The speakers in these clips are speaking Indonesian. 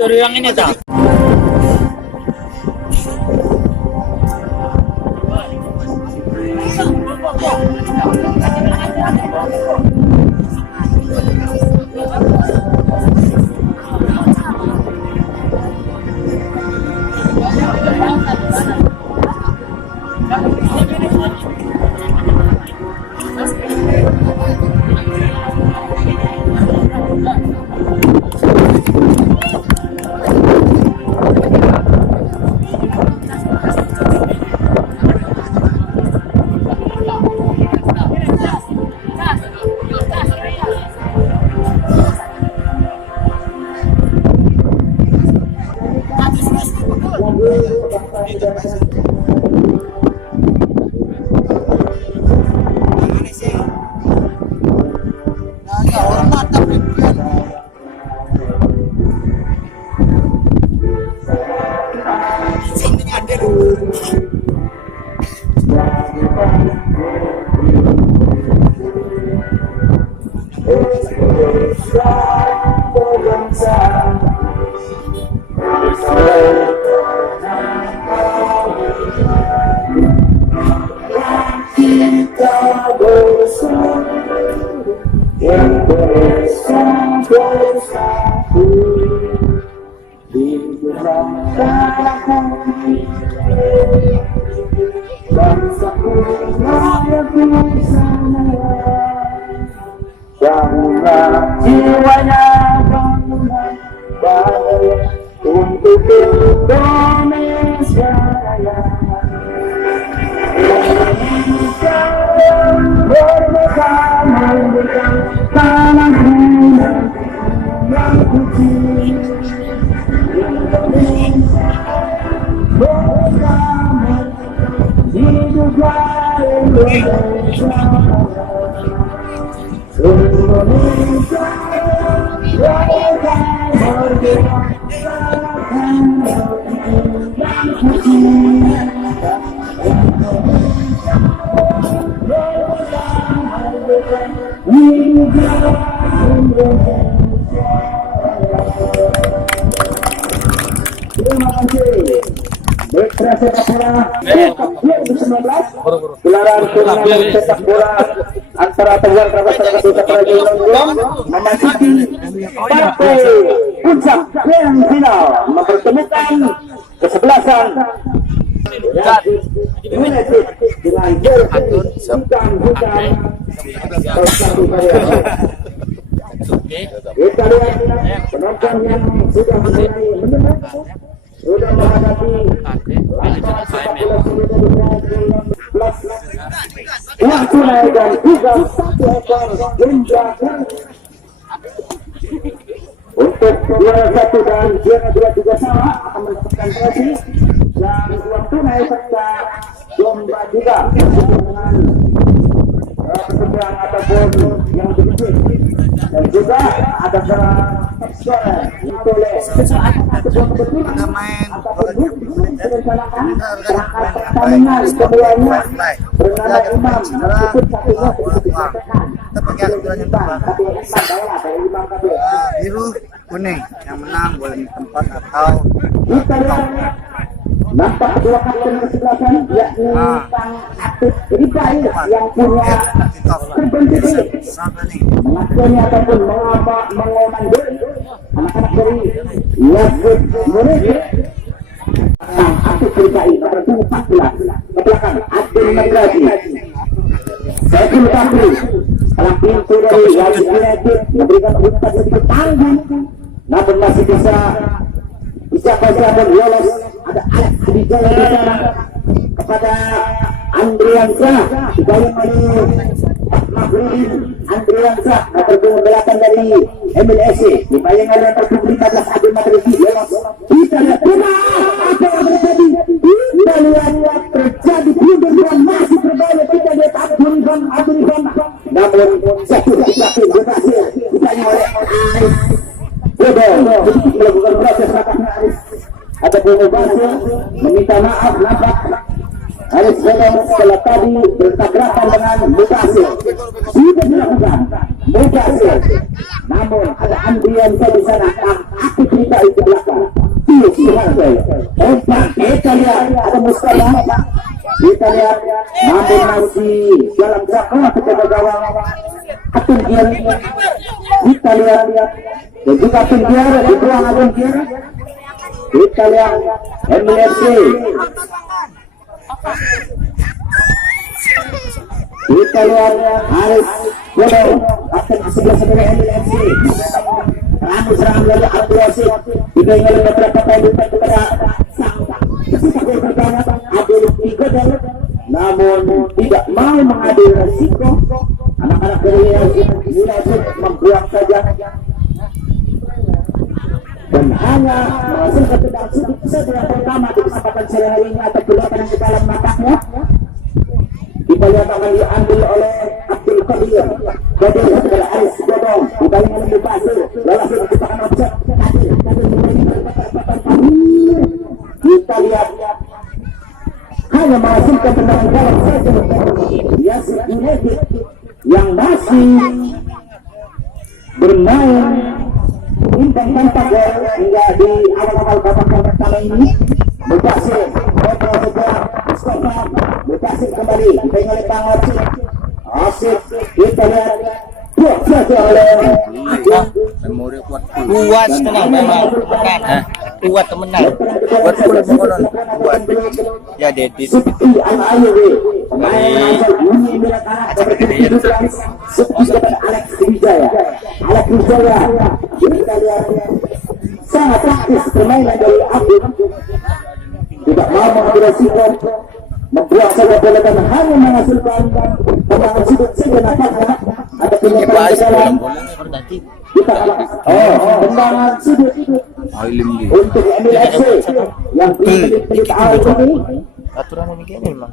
Tur yang ini tak. Jiwanya untuk Indonesia Raya. Indonesia merdeka, merdeka, tanahku yang suci. Indonesia merdeka, merdeka, hiduplah Indonesia. Indonesia merdeka, merdeka, yang suci. Terima kasih. Mitra sepak bola 2019 gelaran turnamen sepak bola antara Tegal Kerabat Desa Praja Longgong memasuki partai puncak yang final mempertemukan kesebelasan United dengan jersey hitam satu karya. Kita lihat penonton yang sudah mulai mendengar, sudah menghadapi uang tunai dan juga satu ekor ganja. Untuk juara 1 dan juara 2 juga sama akan mendapatkan trofi dan uang tunai serta domba juga dengan persembahan ataupun yang sedikit. Dan juga ada skor oleh ataupun kebetulan ataupun direncanakan berangkat pertandingan keduanya bernama Imam meskipun satunya sedikit dibacakan tapi dari Imam kabel biru kuning yang menang boleh tempat atau kita lihat nampak dua kapten kesebelasan yakni Kang Atif Ribai yang punya terbentuk mengakukannya ataupun mengomandoi anak-anak dari Yazid Murid. Kang Atif Ribai nomor 14 ke belakang Abdul Madraji Saiful Bakri setelah pintu dari Yazid Murid memberikan umpan sedikit tanggung namun masih bisa siapa lolos. Ada Alex Abijaya di sana kepada Andriansa dibayang oleh Mahdudin Andriansa nomor 28 dari MLSC dibayang oleh nomor 15 Abdul Madraji lolos. Kita lihat apa yang terjadi. Kita lihat terjadi peluang masih berbalik. Kita lihat Abdul Ivan namun satu berhasil dibayang oleh Ais sedikit melakukan proses rapatnya Aris ada pengobatan meminta maaf nampak Aris Bedong setelah tadi bertabrakan dengan Mutasil sudah dilakukan berhasil. Namun ada antrian di sana aktif kita itu belakang. Kita lihat ada Mustafa. Kita lihat namun masih dalam jangka kepada gawang. Atun dia. Kita lihat dan juga Atun dia di belakang Atun dia. Kita lihat MLFC. Kita lihat Haris Bodoh akan sebelah MLFC. Rambut serangan lalu Abdulwasi juga ingin beberapa kali kepada Abdul Iqbal, namun tidak mau mengambil resiko. Anak-anak dari United membuang saja dan hanya menghasilkan tendangan sudut setelah pertama di kesempatan sore hari ini atau peluang yang di dalam matanya. Kita lihat akan diambil oleh Abdul Qadir. Qadir adalah Aris Bodong. Dibalik oleh Basir. Lalu menciptakan objek. Kita lihat hanya menghasilkan tendangan dalam saja. Yasir United yang masih bermain bintang tanpa gol hingga di awal-awal babak pertama ini. Berhasil kontrol sejarah Mustafa berhasil kembali dipegang oleh Bang Asif. Kita lihat buat saja oleh Memori kuat tenang memang kuat temenan buat ya Dedi seperti Alex Wijaya. Kita lihat sangat taktis permainan dari Abid. Tidak mau mengambil resiko, membuang saja bola dan hanya menghasilkan tendangan sudut saja nampaknya. Ada penyebaran ke dalam. Kita tendangan sudut untuk MLFC yang menit awal ini. aturan begini memang.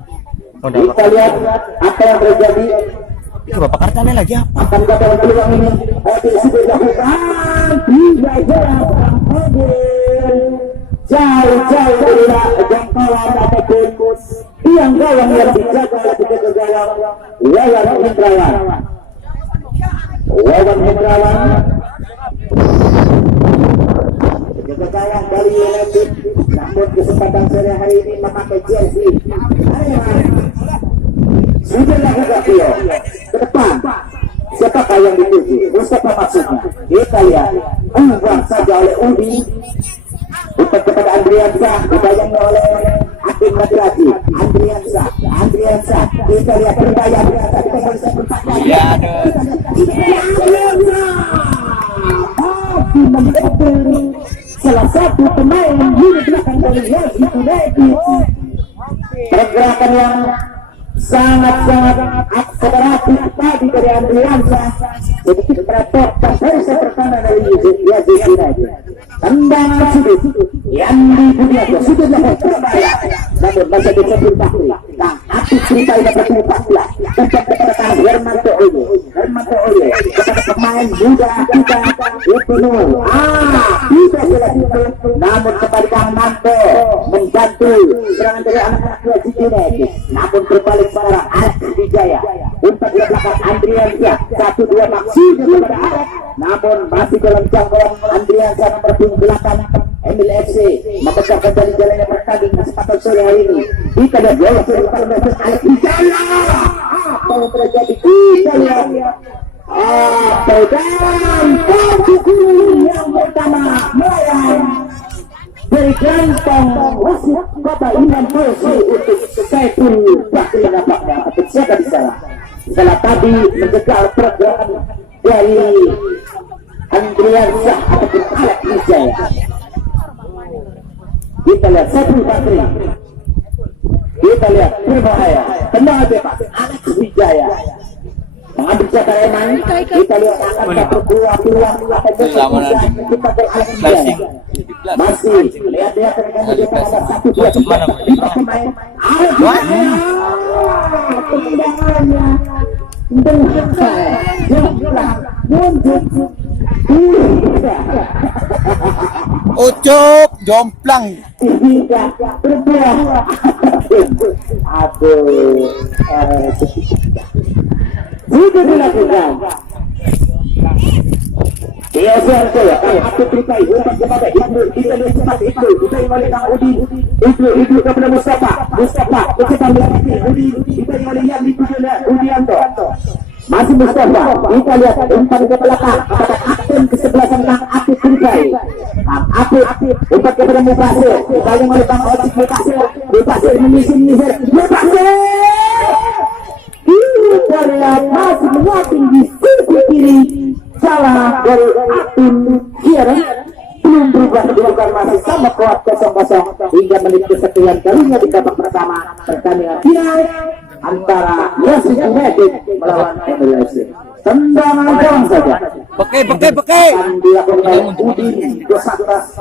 Kita lihat apa yang terjadi. Itu Bapak Kartane lagi apa? Akan dapat peluang ini. Sudah dilakukan. Jauh-jauh dari jangkauan ataupun tiang gawang yang dijaga oleh penjaga gawang Wawan Hendrawan penjaga gawang dari United. Namun kesempatan sore hari ini memakai jersey sudah lakukan Tio ke depan. Siapakah yang dituju? Mustafa maksudnya. Kita lihat umpan saja oleh Udi. Bukan kepada Andriansa, dibayang oleh Akim Madraji. Andriansa, kita lihat berbahaya Andriansa, kita bisa berpakaian. Iya, ada. Akim Madraji, salah satu pemain di belakang dari Yazi United. Pergerakan yang sangat-sangat akseleratif tadi dari Andriansa. Sedikit merepotkan dari pertahanan dari Yazi United. Tendangan sudut yang dibudiakan sudah dilakukan berbahaya, namun masih bisa berpakli. Nah, aktif cerita ini berpakli tempat kepada Hermanto Oleh kepada pemain muda kita Ibnu. Tidak dilakukan, namun kembali Kang Manto membantu serangan dari anak-anak Yazi United. Namun berbalik pada Alex Wijaya untuk di belakang Andriansa. 1-2 maksudnya kepada Alex, namun masih dalam jangkauan Andriansa nomor 8 MLFC membesarkan dari jalannya pertandingan kesempatan sore hari ini. Kita lihat bola dari Mesut Alex Wijaya. Apa yang terjadi? Kita lihat pegang posisi yang pertama melawan dari kantong wasit Kota Imam Polisi untuk Saiful Bakri nampaknya. Tapi siapa di sana? Setelah tadi menjegal pergerakan dari Andriansa ataupun Alex Wijaya. Kita lihat Saiful Bakri. Kita lihat berbahaya. Tendangan bebas Alex Wijaya mengambil jatah Eman. Kita lihat akan dapat peluang kita ke Alex Wijaya. Masih lihat-lihat kemudian ada 1-2 pemain Alex Wijaya. Tendangannya Ucup jomplang tidak berbuah. Aduh, sudah dilakukan Geser ke ya, aku berikan umpan kepada Ibnu, kita lihat cepat Ibnu, kita oleh Kang Udin, Ibnu kepada Mustafa kecepatan melewati Udin, kita oleh yang ditujukan Udianto, masih Mustafa, kita lihat umpan ke belakang kepada Akun kesebelasan Kang Apip berikan, Kang Apip umpan kepada Mufasir, kita oleh Kang Ocik Mufasir menyisir, kita lihat masih menyating di sisi kiri. Salah dari Atin Kieran belum berubah, kedudukan masih sama kuat 0-0 hingga menit kesekian kalinya di babak pertama pertandingan final antara Yasin United melawan MLS. Tendangan gawang saja. Pakai. Dan dilakukan oleh Udin Dosakras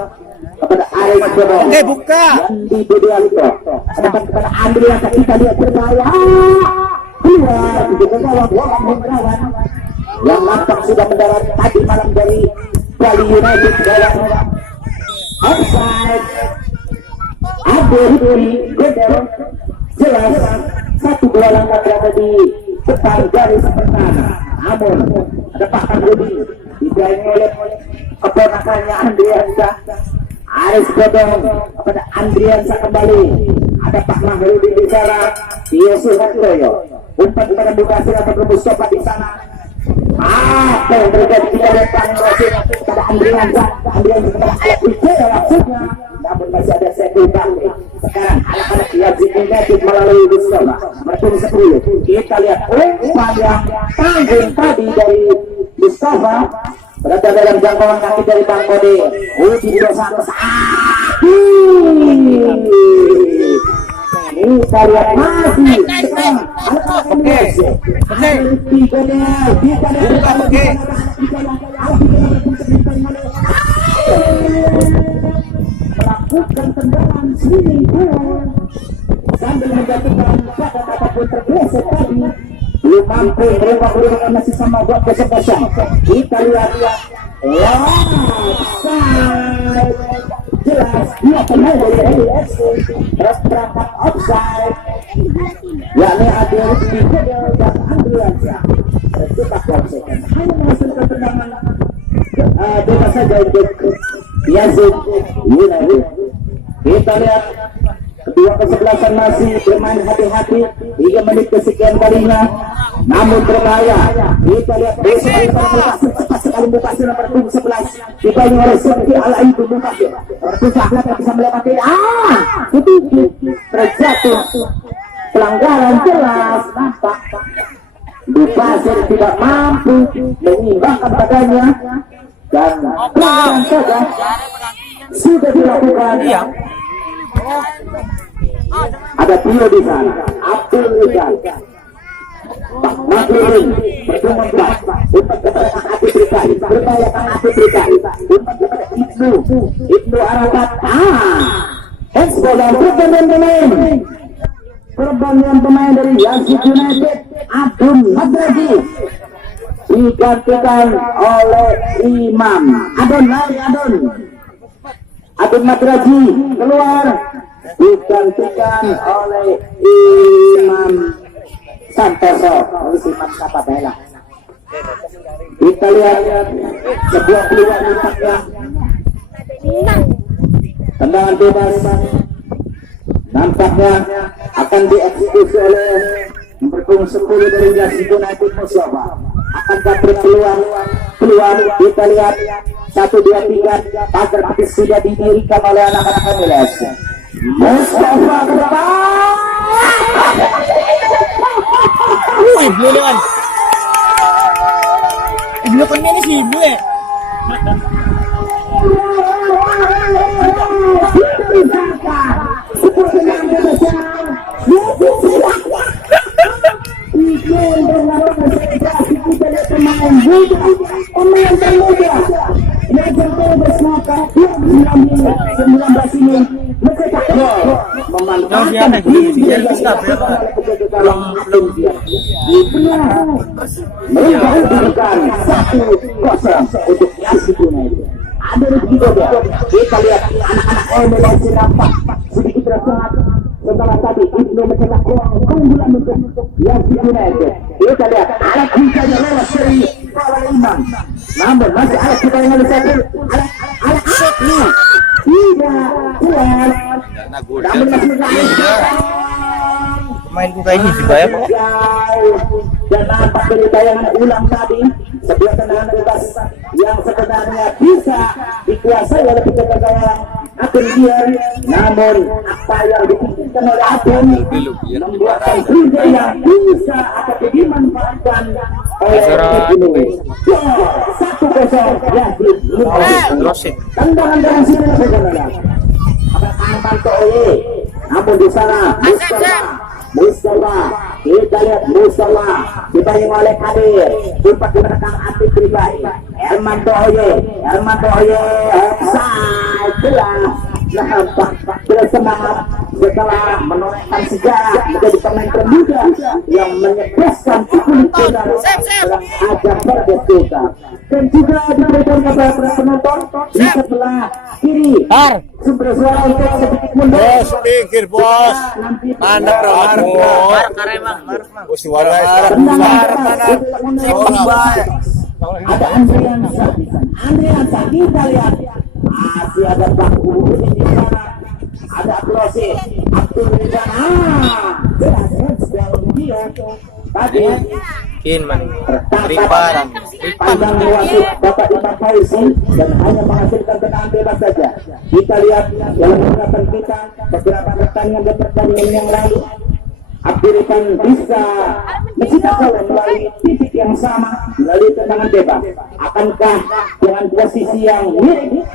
kepada Aris Bodo. Oke, buka. Yandi Budialito. Sedangkan kepada Andreas kita lihat berbahaya. Keluar di gawang Hendrawan yang nampak sudah mendarat tadi malam dari Bali United dalam offside. Ada Hidri Godel jelas 1-2 langkah berada di depan garis pertahanan. Namun ada Pak Rudi dibayang oleh keponakannya Andriansa. Aris Godel kepada Andriansa kembali. Ada Pak Mahrudi di sana. Yusuf Handoyo umpan kepada Mukasir atau Mustafa di sana. Apa yang terjadi di dalam kepada Andriansa kepada Alat Wijaya maksudnya, namun masih ada Sekul Bakri. Sekarang anak-anak Yazid United melalui Mustafa bertemu 10. Kita lihat umpan yang tanggung tadi dari Mustafa berada dalam jangkauan kaki dari Bang Kode. Udi Dosakras. Kita lihat masih sekarang melakukan tendangan sini sambil menjatuhkan badan apapun tergeser tadi belum mampu mereka masih sama buat kosong. Kita lihat jelas dia pemain dari LFC terus berangkat offside yakni Adil di Godel dan Andriansa tercetak offside hanya menghasilkan tendangan bebas saja untuk Yazid United. Kita lihat kedua kesebelasan masih bermain hati-hati hingga menit kesekian kalinya, namun berbahaya. Kita lihat besok cepat sekali Mufasir nomor 11 dibayang oleh Sergi Al-Aibu Mufasir berusaha bisa melewati itu terjatuh pelanggaran jelas nampak Mufasir tidak mampu menyimbangkan badannya dan pelanggaran saja sudah dilakukan. Ada Tio di sana, Abdul Rizal, Pak Makirin berjumlah berat, umpan kepada Kang Ati Berikai, berbahaya Kang Ati Berikai, umpan kepada Ibnu Arakat, handsball dan perbandingan pemain dari Yazid United, Adun Madraji digantikan oleh Imam Adun Madraji keluar digantikan oleh Imam Santoso oleh Imam Kapabela. Kita lihat sebuah peluang mutlaknya tendangan bebas nampaknya akan dieksekusi oleh nomor 10 dari Yazid United Mustafa. Akankah berpeluang? Kita lihat 1, 2, 3 pagar habis sudah didirikan oleh anak-anak MLS. Mustafa bertahan. Ibnu dengan Ibnu kan ini si Ibnu ya. Untuk Yazid United. Ada Rizky Godel. Kita lihat anak-anak MLS nampak sedikit tersemat setelah tadi tetapi Ibnu mencetak gol keunggulan untuk Yazid United. Kita lihat Alex Hijanya lolos dari Kuala Imam. Namun masih Alex kita yang lebih satu. Alex shotnya tidak kuat. Namun masih Main ku kayak gitu ya, Pak. Dan nampak dari tayangan ulang tadi sebuah tendangan bebas yang sebenarnya bisa dikuasai oleh penjaga gawang Akun Dian, namun apa yang dipikirkan oleh Akun membuatkan Frida yang bisa akan dimanfaatkan oleh Ibnu. 1-0 Yazid. Tendangan dari sini saudara. Akan Panto Oye, namun di sana Mustafa, kita lihat Mustafa dibayang oleh Kadir, sempat menekan Atik Ribai, Hermanto Oye, nampak bersemangat setelah menorehkan sejarah menjadi pemain termuda yang menyebabkan kulit bola dalam ajang Bundesliga. Dan juga diberikan kepada para penonton di sebelah kiri. Sumber suara untuk sedikit mundur. Bos, pinggir bos. Mana ada Andriansa. Kita lihat masih ada Baku di sana. Ada Klose, Abdul Rizal. Jelas dia. Tadi panjang wasit Bapak Imam Fauzi dan hanya menghasilkan tendangan bebas saja. Kita lihat dalam pengamatan kita beberapa pertandingan yang lalu, Abdurrahman bisa mencetak gol melalui titik yang sama melalui tendangan bebas. Akankah dengan posisi yang mirip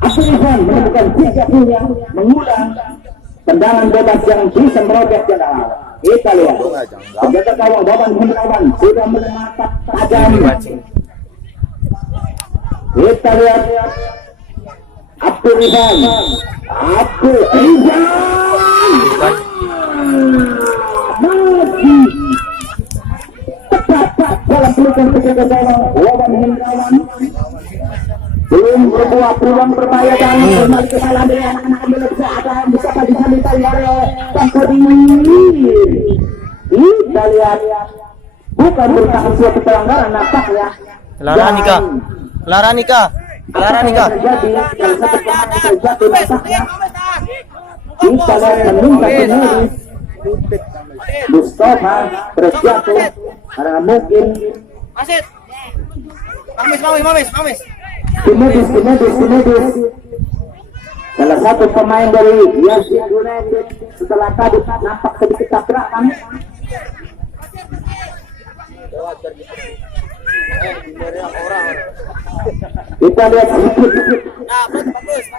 Abdurrahman menemukan tiga punya mengulang tendangan bebas yang bisa merobek jalan? Kita lihat penjaga gawang Baban Hendrawan sudah menangkap tajam. Kita lihat Abdurrahman masih tepat dalam pelukan penjaga gawang Baban Hendrawan. Belum berbuah peluang berbahaya dan kembali kesalahan dari anak-anak Indonesia akan bisa disambilkan oleh Tangkodi. Kita lihat bukan merupakan suatu pelanggaran nampaknya. Lara Nika. Terjadi yang satu pemain terjatuh nampaknya. Kita lihat meningkat medis. Mustafa terjatuh karena mungkin Mamis. Timedis. Salah satu pemain dari Yazid United setelah tadi nampak sedikit tabrakan. Kita lihat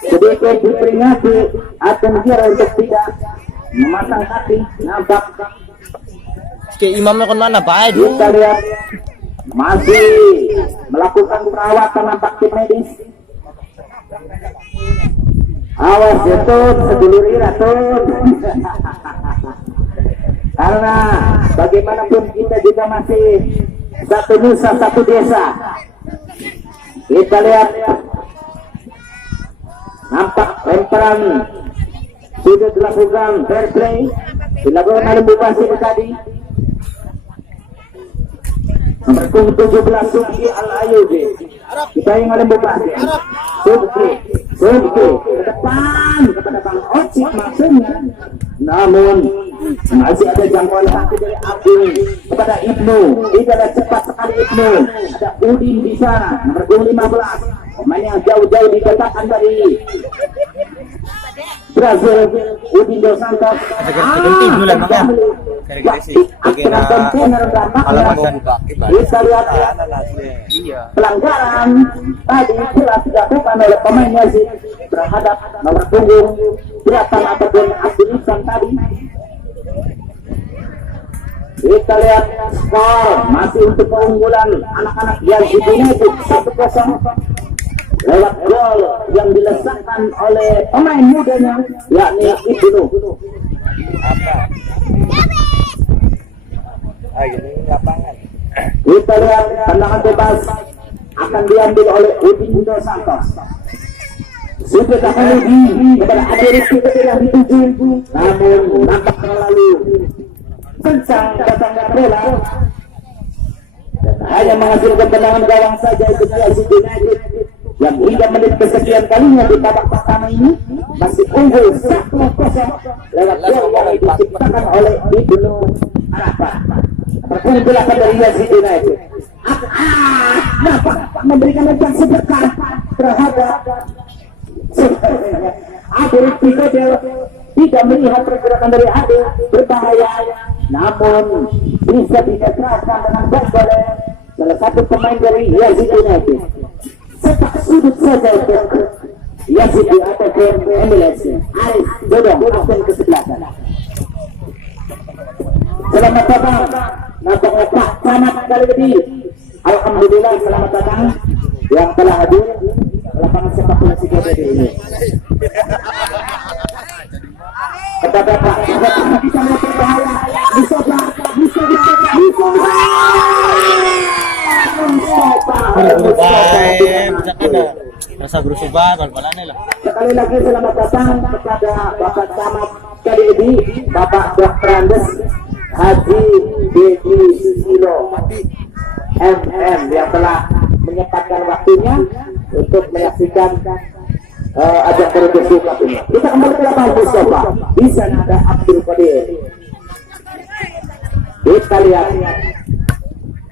sedikit diperingati akan kira untuk tidak memasang kaki. Nampak Imamnya kon mana, Pak? kita lihat masih melakukan perawatan nampak tim medis. Awas Jatun, seduluri Ratun. Karena bagaimanapun kita juga masih satu nusa, satu desa. Kita lihat nampak lemparan sudah dilakukan fair play, dilakukan oleh Bupati tadi. Nomor 17 Subki Al-Ayubi. Kita yang oleh Bupati Subki ke depan kepada Bang Ocik maksudnya. Namun masih ada jangkauan kaki dari Abdul kepada Ibnu. Tidak ada cepat sekali Ibnu. Ada Udin di sana nomor 15. Pemain yang jauh-jauh dikatakan dari Brazil, Udin Dos Santos. Bisa lihat pelanggaran tadi jelas dilakukan oleh pemain Yazid terhadap nomor punggung Bratan ataupun Abdul Ihsan tadi. Kita lihat skor masih untuk keunggulan anak-anak Yazid United 1-0 lewat gol yang dilesakkan oleh pemain mudanya yakni Ibnu. Kita lihat tendangan bebas akan diambil oleh Udin Dos Santos. sudah teknologi kepada adik kita yang dituju, namun nampak terlalu kencang datangnya bola dan hanya menghasilkan tendangan gawang saja itu Yazid United yang hingga menit kesekian kalinya di babak pertama ini masih unggul 1-0 lewat gol yang diciptakan oleh Ibnu Arafah. Perpuluhan belakang dari Yazid United nampak memberikan lencang sedekah terhadap Adil Pikodel. Tidak melihat pergerakan dari Adil berbahaya, namun bisa dinetralkan dengan baik oleh salah satu pemain dari Yazid United. Sepak sudut saja untuk Yazid ataupun MLS. Arif Dodong absen ke sebelah sana. Selamat datang, nampaknya Pak Camat kali ini. Alhamdulillah selamat datang yang telah hadir lapangan sepak bola Sidoarjo ini. Kepada Pak Camat bisa berbahaya, bisa rasa berubah bal-balannya lah. Sekali lagi selamat datang kepada Bapak Camat kali ini, Bapak Dr. Andes Haji Dedi Susilo MM yang telah menyempatkan waktunya untuk menyaksikan ajang produksi cup ini. Kita kembali ke lapangan Mustafa. Di sana ada Abdul Qadir. Kita lihat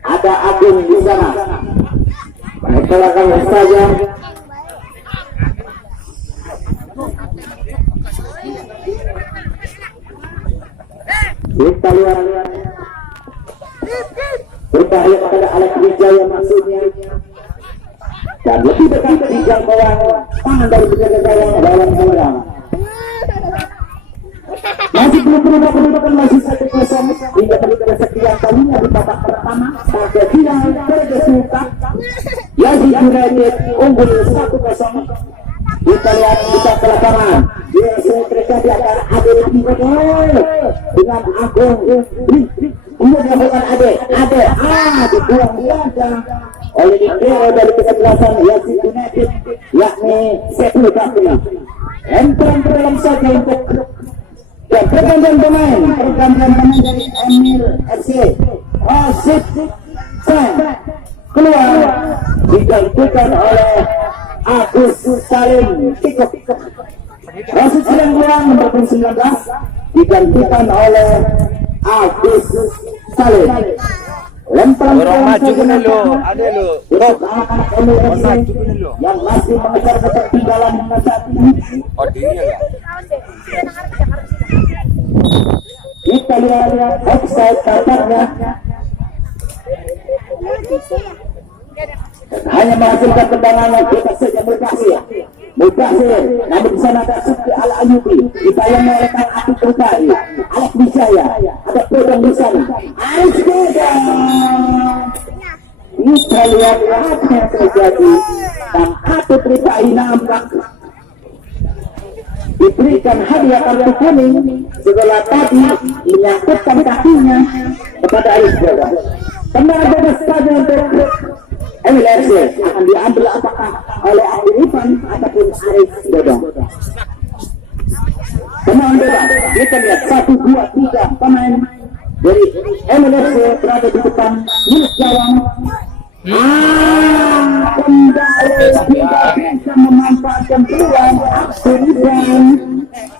ada Agung di sana. Mereka akan saja. Kita lihat berbahaya kepada Alex Wijaya maksudnya, dan lebih dekat di jangkauan tangan dari penjaga gawang dalam bola. Masih belum berubah kedudukan, masih 1-0 hingga menit kesekian kalinya di babak pertama. Pada final terdesuka Yazid United unggul 1-0. Kita lihat kita ke lapangan. Dia terjadi antara Adil Pikodel dengan Agung. Untuk melakukan Ade dibuang saja oleh Dikero dari kesebelasan Yazid United, yakni Sepuluh Bakri. Entran dalam saja untuk pergantian pemain dari Emil FC. Rashid Sen keluar digantikan oleh Agus Salim Tikok. Rashid Sen keluar nomor 19 digantikan oleh Agus Salim. Lempar Maju dulu, ada lu. anak-anak MLFC yang masih mengejar ketertinggalan hingga saat ini. Oh dia ya. Kita lihat offside kabarnya. Dan hanya menghasilkan tendangan yang kita saja Mudasir, namun di sana ada Suki Al-Ayubi, dibayangkan oleh Kang Atik Rukari, Alex Wijaya, ada Podong di sana. Alex Podong. Kita lihat apa yang terjadi. Kang Atik Rukari nampak diberikan hadiah kartu kuning setelah tadi menyangkutkan kakinya kepada Alex Podong. Tendangan bebas saja untuk MLFC akan diambil apakah oleh Andi Irfan ataupun Arif Dodong. Pemain bebas, kita lihat 1, 2, 3 pemain dari MLFC berada di depan milik gawang. Kembali tidak bisa memanfaatkan peluang Abdul Irfan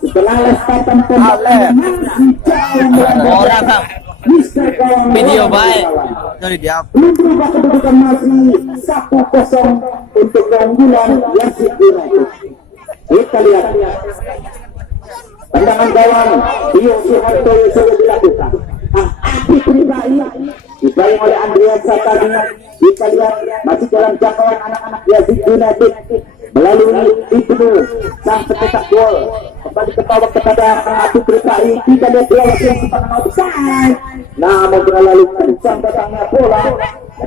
setelah lestatan pemain masih jauh melampaui Mister Gawang. Video baik dari dia. Berubah kedudukan masih 1-0 untuk keunggulan Yazid United. Kita lihat tendangan gawang Dio Suharto sudah dilakukan. Api pribadi dibayang oleh Andreas Satadina. Kita lihat masih dalam jangkauan anak-anak Yazid United melalui Ibnu sang pencetak gol. Kembali ke bawah kepada Api pribadi. Kita lihat bola yang sempat offside, namun terlalu kencang datangnya bola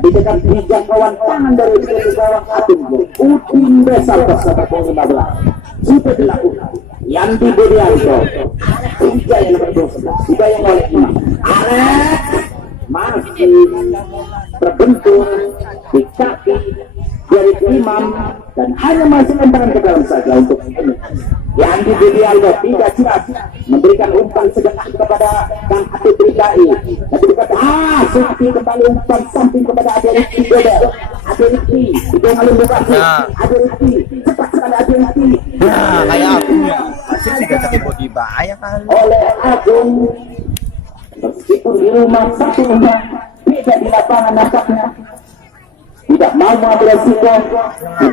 di dekat jangkauan tangan dari gawang Atim. Udin besar bersama 15 sudah dilakukan. Yandi Budianto Wijaya nomor 12 dibayang oleh Imam Alex masih terbentur di kaki dari Imam dan hanya masih lemparan ke dalam saja untuk ini. Yang di Aldo tidak jelas memberikan umpan sedekah kepada Kang Atib Rifai. Tapi berkata, Sukti kembali umpan samping kepada Adeliti Godel. Adeliti, itu malu Bekasi. Adeliti, cepat sekali Adeliti. Nah, kayak aku ya. Masih sih kata body bahaya kan. Oleh Agung, meskipun di rumah satu rumah, tidak di lapangan nampaknya. Tidak mau mengambil resiko,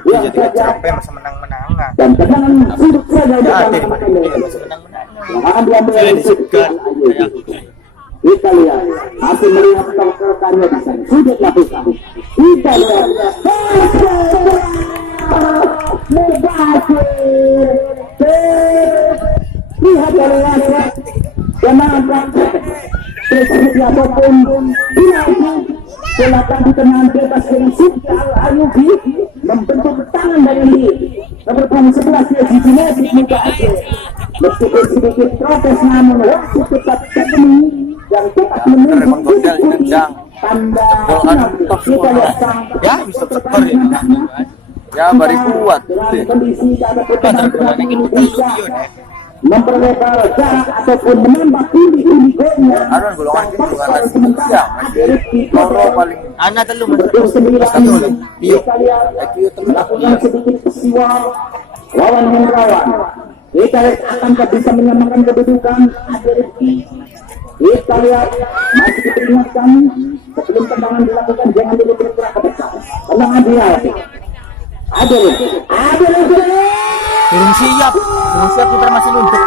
Jadi capek masa menang-menangan. dan tendangan sudut saja di Ya, dalam jadi ini. masa menang-menangan. Jangan diambil resiko. Kita lihat, masih melihat rekan-rekannya di sana. Sudah dilakukan. Kita lihat. Lihat dari lihat. Jangan tersebut ataupun tidak silakan di tengah bebas dengan Sukti Al-Ayubi membentuk tangan dari nomor 11 dia Jijinetik muka aja. Meskipun sedikit protes namun waktu tetap terpenuhi dan tetap menunjuk putih tanda kita lihat sang Ya, bisa tekor ya. Ya, bari kuat. dalam kondisi ada pertandingan ini bisa memperlebar jarak ataupun menambah tinggi golnya. Aron golongan itu bukan lagi Sementara ya, Toro paling anak telu mas. Iyo. Iyo telu. melakukan sedikit peristiwa lawan Hendrawan. Kita lihat akankah bisa menyamakan kedudukan Adeliti. Kita lihat masih diperingatkan sebelum tendangan dilakukan jangan dulu bergerak ke depan. Tendangan dia. Adeliti. Belum siap kita masih nuntut.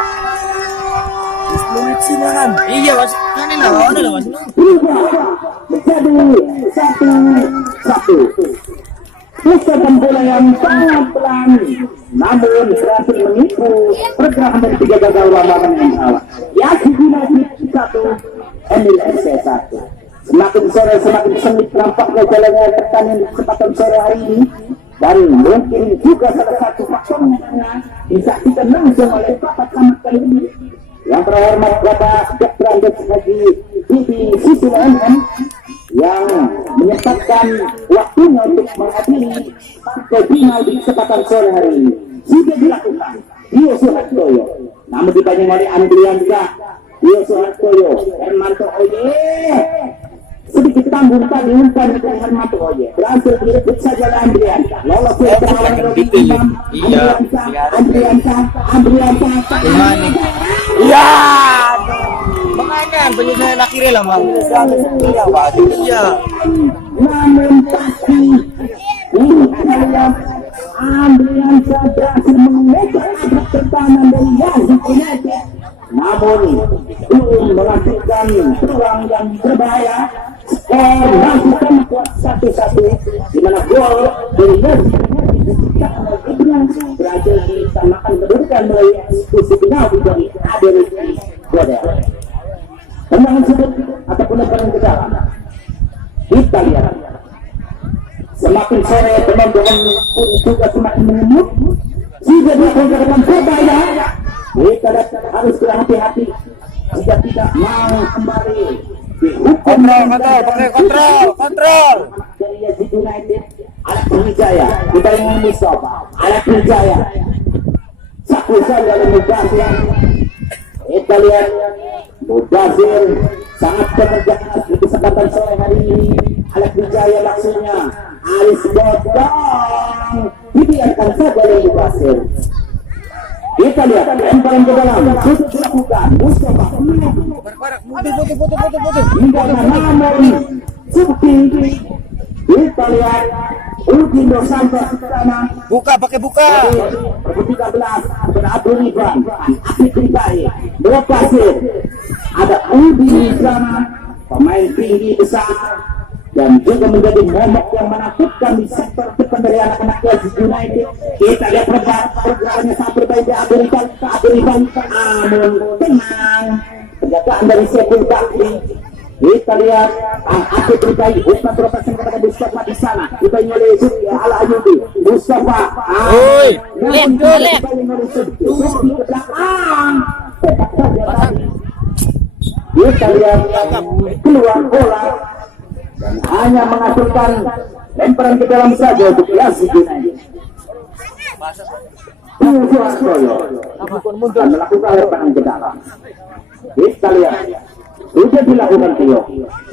10 menit sih kan. Iya mas, ini lah mas. Menjadi 1-1. Pusaran bola yang sangat pelan, namun berhasil menipu pergerakan dari 3 gagal lawan yang awal. Yakin United 1, Emil SC 1. Semakin sore semakin sengit nampaknya jalannya pertandingan di kesempatan sore hari ini. Dan mungkin juga salah satu faktornya disaksikan langsung oleh Bapak Camat kali ini. Yang terhormat Bapak Dr. Andes Haji Bibi Susul MM yang menyempatkan waktunya untuk menghadiri partai final di kesempatan sore hari ini. Sudah dilakukan Dio Soehartoyo, namun dibanding oleh Andriansa, Dio Soehartoyo, Hermanto Oye. Sedikit tanggung tadi umpan dari Hermanto Oye berhasil direbut saja oleh Andriansa. Lolos ke perlawanan Robi Imam. Andriansa. Iya. Makanya penyesuaian akhirnya lah bang. Iya. Namun pasti ini adalah Andriansa berhasil mengejar atak pertahanan dari Yazid United. Namun belum menghasilkan peluang yang berbahaya. Skor masih sama kuat 1-1 di mana gol dari Yazid berhasil disamakan kedudukan melalui eksekusi penalti dari Adeliti Godel. Tendangan sudut ataupun lemparan ke dalam. Kita lihat semakin sore penonton pun juga semakin mengemuk. Jika dilakukan ke depan berbahaya, kita harus berhati-hati jika tidak mau kembali dihukum. Kontrol dari Yazid United. Alat Wijaya, kita ingin Mustafa. Alat Wijaya, saku saja oleh Mudasir. Kita lihat Mudasir sangat bekerja keras di kesempatan sore hari ini. Alat Wijaya maksudnya Alis Bodong dibiarkan saja oleh Mudasir. Kita lihat lemparan ke dalam, sudut dilakukan Mustafa. Hingga namun Sukti. Kita lihat Ujindo sampai ke sana. Buka. Nomor 13 Abdul Iban, Atib Rifai, berpasir. Ada Udi di sana, pemain tinggi besar dan juga menjadi momok yang menakutkan di sektor depan dari anak-anak Yazid United. Kita lihat pergerakannya sangat berbeda. Abdul Iban, namun tenang. Penjagaan dari Sepul Bakri. Kita lihat Atib Rifai, Usman berpasangan kepada Mustafa di sana. Kita oleh Sukti Al-Ayubi, Mustafa. Kita lihat keluar bola dan hanya menghasilkan lemparan ke dalam saja untuk Yazid United. Tio Suhartoyo akan melakukan lemparan ke dalam. Kita lihat, sudah dilakukan Tio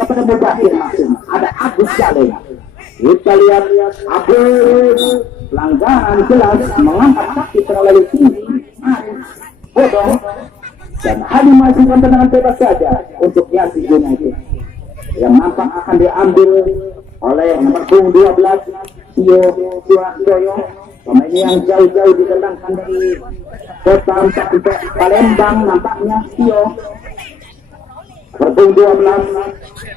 kepada Mubasir Maksum. Ada Agus Jalil. Kita lihat Agus pelanggaran jelas mengangkat kaki terlalu tinggi. Bodoh. Dan hanya masukkan tendangan bebas saja untuk Yasin United yang nampak akan diambil oleh nomor 12 Tio Suhartoyo. Pemain yang jauh-jauh ditendangkan dari kota sampai Palembang nampaknya Tio. Nomor 12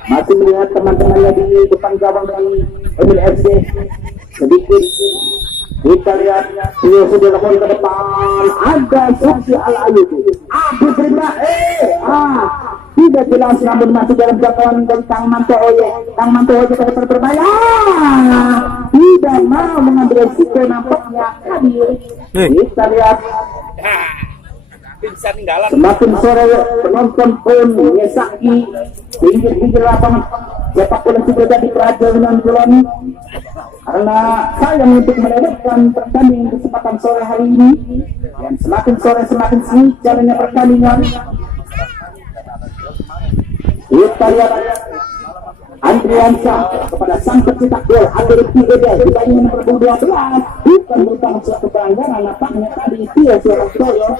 masih melihat teman-temannya di depan gawang dari Emil FC. Sedikit kita lihat Tio sudah lakukan ke depan. Ada Suci Al-Ayubi. Abu terima tidak jelas namun masih dalam jangkauan dari Kang Manto Oye. Kang Manto Oye pada berbahaya. Tidak mau mengambil risiko nampaknya hadir. Kita lihat semakin sore penonton pun menyesaki pinggir-pinggir lapangan sepak bola sudah jadi peradilan bulan karena saya untuk melewatkan pertandingan kesempatan sore hari ini dan semakin sore semakin sengit jalannya pertandingan. Kita lihat Andriansyah kepada sang pencetak gol Andri Pigede dibanding nomor 12 bukan merupakan suatu pelanggaran nampaknya tadi Tio Suhartoyo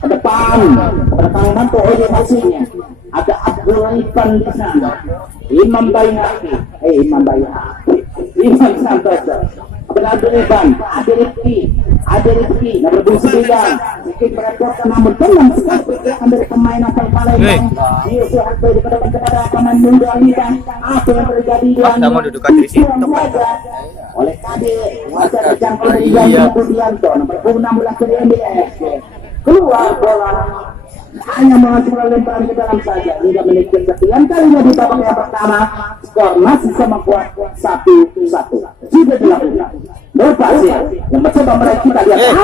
ke depan kepada Kang Manto Oye hasilnya ada Abdul Ivan di sana Imam Bayhaqi Imam Santoso kepada Abdul Ivan ada Rifki nomor 29 sedikit merepotkan namun tenang sekali pergerakan dari pemain asal Palembang Tio Suhartoyo kepada pemain muda kita apa yang terjadi oleh KD wajah jangkau dari Janji Budianto nomor 16 dari MBS keluar bola hanya menghasilkan lemparan ke dalam saja hingga menit kesekian kalinya di babak yang pertama skor masih sama kuat 1-1 sudah dilakukan Mubasir yang mencoba meraih kita lihat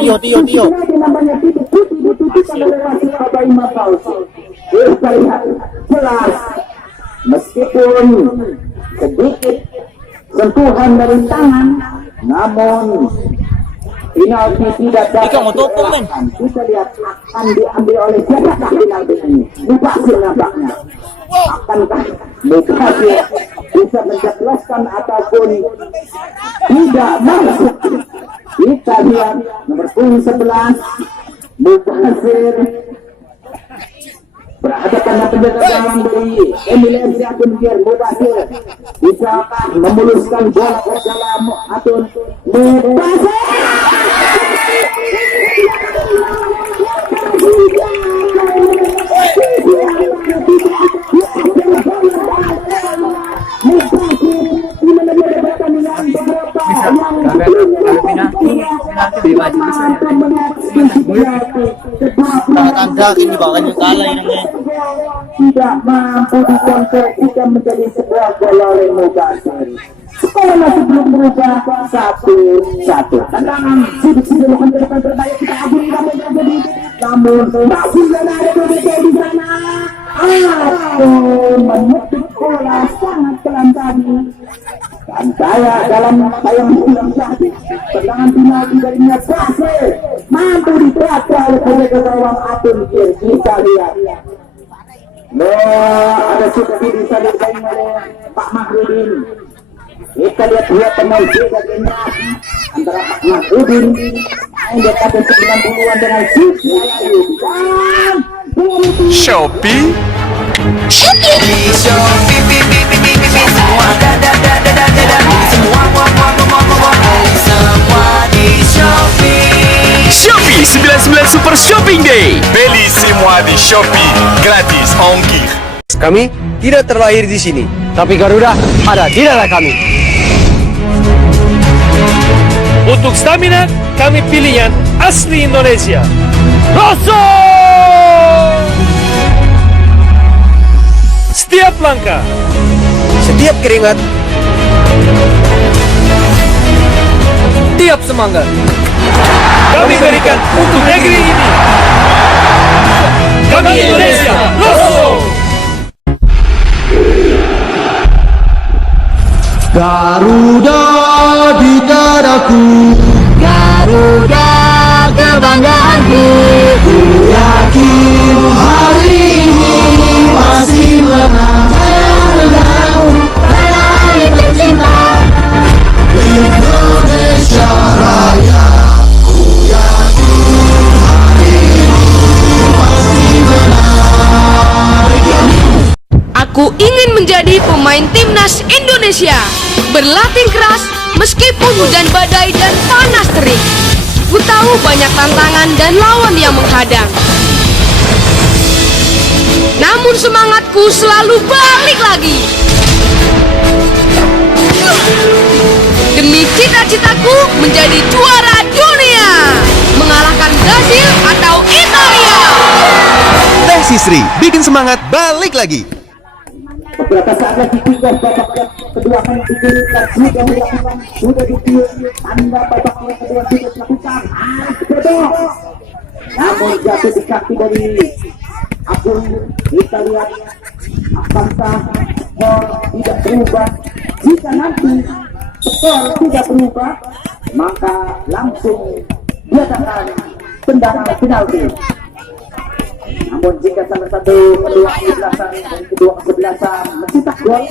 Tio terlihat jelas meskipun sedikit sentuhan dari tangan namun penalti tidak dapat kita lihat akan diambil oleh siapa penalti ini Mubasir nampaknya akankah Mubasir bisa menjelaskan ataupun tidak masuk. Kita lihat nomor 11 Mubasir berhadapan dengan penjaga gawang dari Emil FC Akun Kier. Mubasir bisakah memuluskan bola ke dalam Akun Mubasir tandakin juga kan yung kalah yun tidak mampu dikonversikan menjadi sebuah gol oleh Mubasir. Skor masih belum berubah 1-1. Tendangan sudah lakukan ke depan berbahaya kita aguri namun masih ada PBB di sana. Menutup bola sangat pelan tadi. Dan saya dalam tayang bulan tadi tendangan penalti dari Mubasir mampu diterapi oleh penjaga gawang Akun Kier. Kita lihat ada seperti disadarkan oleh Pak Mahrudin. Kita lihat dua pemain beda generasi antara Pak Mahrudin yang dekade 90-an dengan Suci Shopee Shopee 99 Super Shopping Day. Beli semua di Shopee gratis ongkir. Kami tidak terlahir di sini, tapi Garuda ada di darah kami. Untuk stamina, kami pilih yang asli Indonesia. Rosso! Setiap langkah, Setiap keringat, tiap semangat, kami berikan untuk negeri ini. Kami Indonesia, Rosso! Garuda di dadaku, Garuda kebanggaanku. Ku yakin hari ini masih menang. Tanah tercinta Indonesia Raya. Ku yakin hari ini masih menang. Aku ingin menjadi pemain timnas Indonesia. Berlatih keras meskipun hujan badai dan panas terik. Ku tahu banyak tantangan dan lawan yang menghadang. Namun semangatku selalu balik lagi. Demi cita-citaku menjadi juara dunia, mengalahkan Brasil atau Italia. Teh Sisri bikin semangat balik lagi. Beberapa saat lagi tinggal babak yang kedua akan diberikan, sudah dilakukan, sudah dipilih, tanda babak yang kedua sudah dilakukan. Bodoh, namun jatuh di kaki dari Agung. Kita lihat apakah skor tidak berubah. Jika nanti skor tidak berubah, maka langsung diadakan tendangan penalti. Namun jika salah satu kedua kesebelasan dan kedua kesebelasan mencetak gol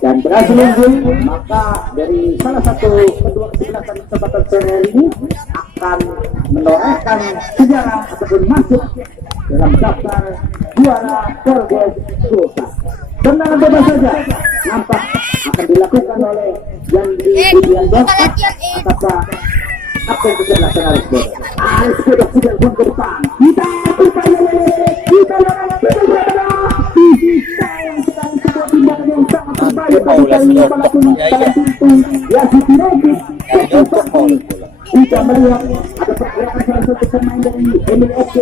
dan berhasil unggul, maka dari salah satu kedua kesebelasan kesempatan sore hari ini akan menorehkan sejarah ataupun masuk dalam daftar juara Polres Sulsel. Tendangan bebas saja nampak akan dilakukan oleh Yandi Budian Bos atas kapten kesebelasan Aris Bodo. Aris Bodo sudah pun ke depan. Kita yang sedang sebuah tindakan yang sangat terbaik dari tidak melihat ada pergerakan salah satu pemain dari MLFC,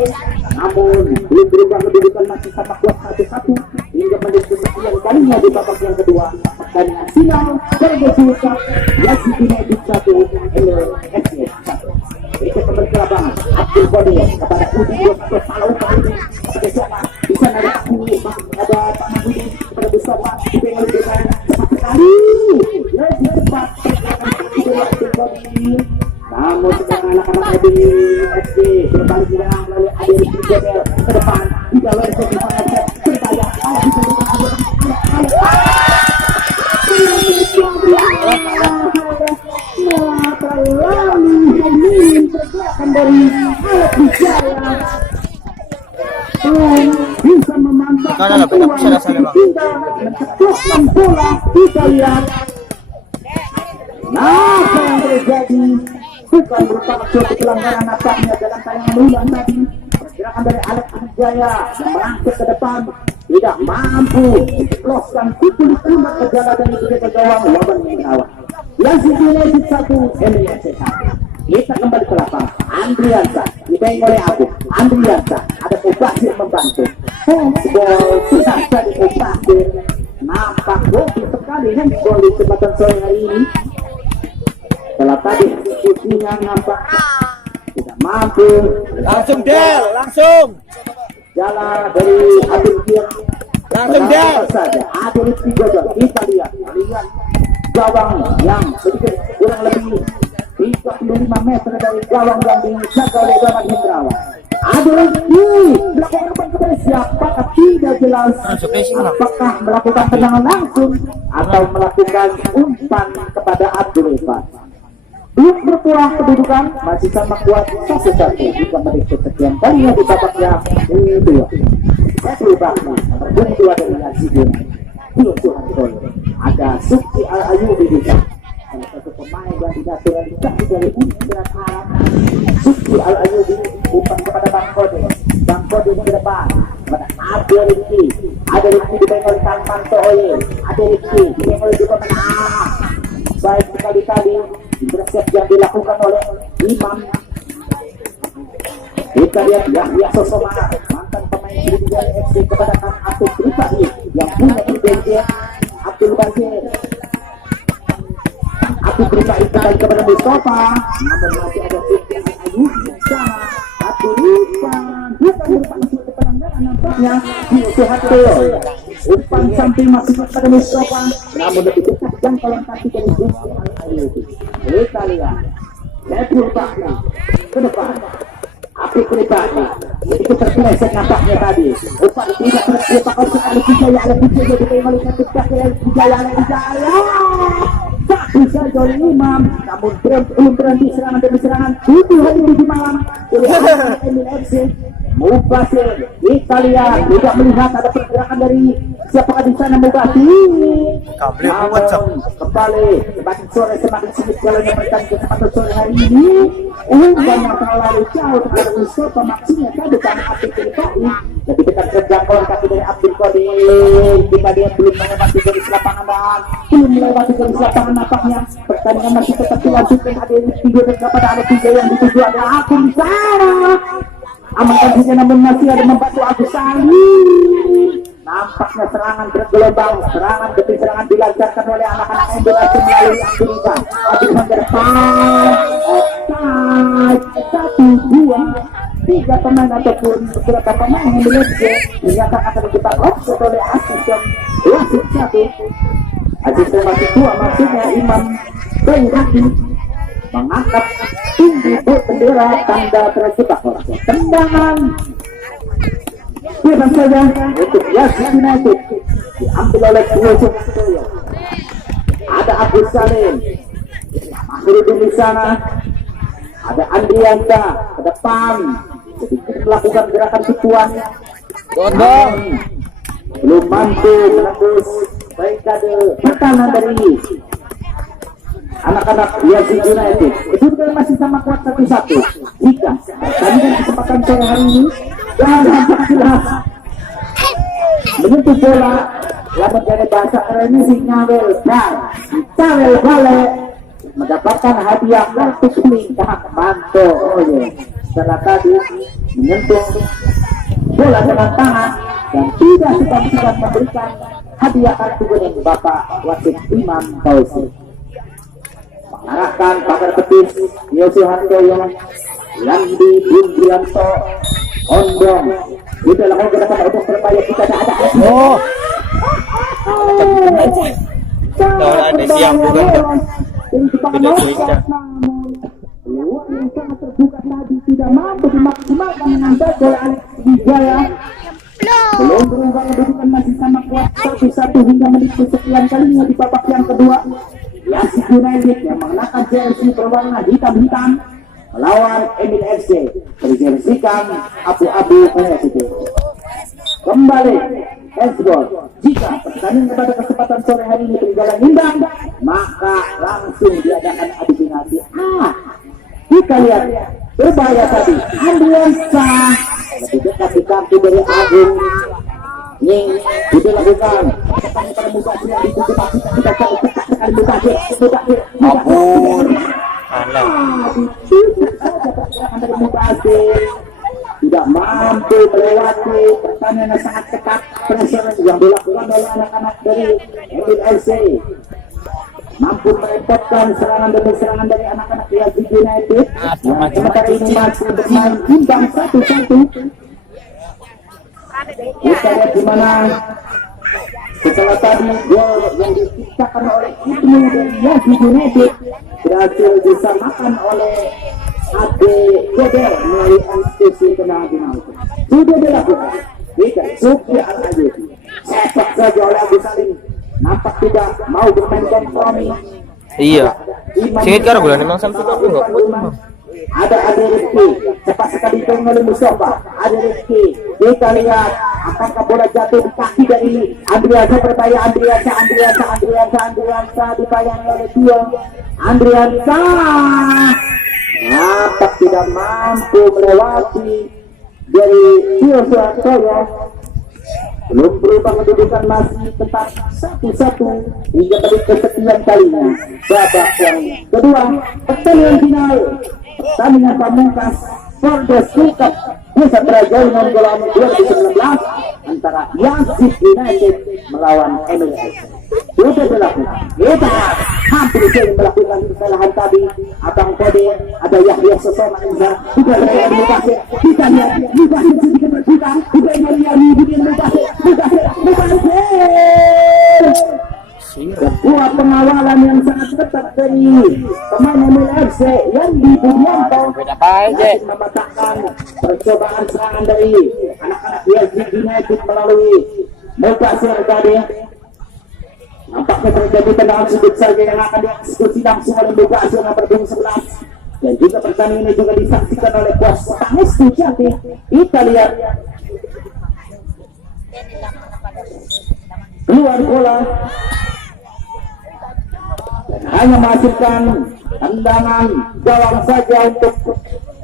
namun belum berubah kedudukan masih sama kuat 1-1 hingga menit kesekian kalinya di babak yang kedua pertandingan final Polres Sulsel Yazid United 1 MLFC 1. Itu kembali ke lapangan Abdul Qadir kepada Udi Bosco Salau Udi kepada siapa di sana ada Pak Mahmudi kepada Mustafa dipegang dengan cepat sekali lebih cepat pergerakan Abdul Qadir. Namun sedang anak-anak dari FC berbalik dengan melalui Adil Jebel ke depan tidak lari ke depan berbayar dari alat bicara bisa memantapkan mencetuskan bola. Kita lihat apa yang terjadi. Bukan merupakan suatu pelanggaran nampaknya dalam tayangan ulang tadi. Pergerakan dari Alex Wijaya yang merangkak ke depan tidak mampu menceploskan pukul pundak ke jalan dan itu ke gawang lawan mengawal. Yazid United 1 MLFC 1. Kita kembali ke lapangan. Andriansa dipegang oleh Abu. Andriansa ada Mubasir membantu. Handball sudah jadi Mubasir. Nampak bagus sekali handball di kesempatan sore hari ini. Setelah tadi isinya nampak tidak mampu. Langsung Del, langsung. Jalan dari Abdul Kir. Langsung Del. Saja Abdul Kir. Kita lihat gawang yang sedikit kurang lebih 35 meter dari gawang yang dijaga oleh Gawang Hendrawan. Abdul Kir melakukan kepada siapa tidak jelas. Apakah melakukan tendangan langsung atau melakukan umpan kepada Abdul Irfan. Belum berpulang kedudukan, masih sama kuat 1-1 jika menit kesekian kalinya di babak yang kedua. Edwin Bakri nomor 2 dari Yazid United. Belum Tuhan gol. Ada Sukti Al-Ayubi di sana. Salah satu pemain yang didatangkan juga dari Universitas Arab. Sukti Al-Ayubi umpan kepada Bang Kode. Bang Kode ke depan kepada Ade Rizki. Ade Rizki dipegang oleh Tanpan Sohoye. Ade Rizki dipegang oleh juga baik sekali-kali intercept yang dilakukan oleh Imam. Kita lihat Yahya Sosomar mantan pemain Sriwijaya FC kepada Kang Atuk Pribadi yang punya perjanjian Abdul Basir. tapi pribadi kembali kepada Mustafa. Namun masih ada Fikri Ayub di sana. Satu umpan bukan merupakan suatu pelanggaran nampaknya di Soeharto. Umpan samping masih kepada Mustafa, namun lebih dekat jangkauan kaki dari Fikri Ayub. Kita lihat Saiful Bahri ke depan. Api pribadi itu terpeleset nampaknya tadi. Umpan tidak terlepas sekali Wijaya oleh Wijaya diterima oleh Wijaya oleh Wijaya. Tak bisa oleh Imam, namun belum berhenti serangan demi serangan. 7 hari di malam oleh Emil FC Mubasir. Kita lihat tidak melihat ada pergerakan dari siapakah di sana Mubasir. Kembali semakin sore semakin sedikit jalannya pertandingan kesempatan sore hari ini. Dan yang terlalu jauh terhadap Mustafa maksudnya tadi karena Abdul Qadir lebih dekat ke jangkauan kaki dari Abdul Qadir. Kita dia belum melewati garis lapangan dan belum melewati garis lapangan nampaknya pertandingan masih tetap dilanjutkan. Ada video kepada ada 3 yang dituju ada akun di sana. Amankan saja namun masih ada membantu Agus Salim. Nampaknya serangan bergelombang, serangan demi serangan dilancarkan oleh anak-anak Indonesia melalui Amerika. Abdullah ke depan, offside, 1, 2, 3 pemain ataupun beberapa pemain Indonesia dinyatakan akan dicetak offside oleh asisten wasit 1. Asisten wasit 2 maksudnya Imam Bayraki mengangkat tinggi bendera tanda terjebak wasit. Tendangan bebas saja untuk Yasin United diambil oleh Yusuf Soyo. Ada Agus Salim, Mahrudin di sana, ada Andrianta ke depan, sedikit melakukan gerakan tipuan. Belum mampu menembus barikade pertahanan dari anak-anak Yasin United. Itu masih sama kuat 1-1. Jika pertandingan kesempatan sore hari ini dan jelas menyentuh bola yang menjadi bahasa kerennya si Nyawel dan Cawel balik mendapatkan hadiah kartu kuning tahap Manto. Oh ya, setelah tadi menyentuh bola dengan tangan dan tidak segan-segan memberikan hadiah kartu kuning Bapak wasit Imam Fauzi. Mengarahkan pagar petis Yosef Handoyo, Landi Bundianto, Ondong. Sudah lakukan gerakan untuk berbahaya kita ada. Oh. Ada siang juga. Tidak cuica. Luar yang sangat terbuka tadi tidak mampu dimaksimalkan dengan baik oleh Alex Wijaya. Belum berubah kedudukan masih sama kuat 1-1 hingga menit kesekian kalinya di babak yang kedua. Yasin United yang mengenakan jersey berwarna hitam-hitam melawan Emil FC berjersikan abu-abu merah putih. Kembali Esbol. Jika pertandingan pada kesempatan sore hari ini berjalan imbang, maka langsung diadakan adu penalti. Kita lihat berbahaya tadi. Andriansa lebih dekat di kaki dari Agung. Ning sudah lakukan. Pada muka yang dituju tapi kita cari tekan sekali muka dia. Ampun. Alah. Tidak mampu melewati pertandingan yang sangat ketat pressure yang dilakukan oleh anak-anak dari Emil FC. Mampu merepotkan serangan demi serangan dari anak-anak Yasin United. Sementara ini masih bermain imbang 1-1. Kita lihat di mana setelah tadi gol yang diciptakan oleh Ibnu dari Yasin United berhasil disamakan oleh Ade Godel melalui STC tendangan penalti. Sudah dilakukan. Tidak Suki Al-Aziz sepak saja oleh Agus Salim. Nampak tidak mau bermain kompromi. Iya. Singit karo bulan memang sampai aku enggak kuat. Ada Rifki, cepat sekali diterima oleh Mustafa. Ada Rifki, kita lihat apakah bola jatuh di kaki dari Andriansa berbahaya. Andriansa dibayang oleh Tio. Andriansa nampak tidak mampu melewati dari Tio Soeharto. Belum berubah kedudukan masih tetap 1-1 hingga menit kesekian kalinya. Babak yang kedua pertandingan final. Pertandingan pamungkas Fordes Cup Pusat Raja dengan Golan 2019 antara Yasin United melawan MLS. Sudah dilakukan. Kita hampir saja melakukan kesalahan tadi. Abang Kode, ada Yahya Sosoma Inza, sudah berada di lokasi. Kita lihat, sedikit berputar. Kita lihat, sebuah pengawalan yang sangat ketat dari pemain MLFC yang di Budianto mematahkan percobaan serangan dari anak-anak YSD United melalui Mubasir tadi. Nampaknya terjadi tendangan sudut saja yang akan dieksekusi langsung oleh Mubasir nomor 11. Dan juga pertandingan ini juga disaksikan oleh kuasa Pangestu Jati. Kita lihat keluar bola dan hanya menghasilkan tendangan gawang saja untuk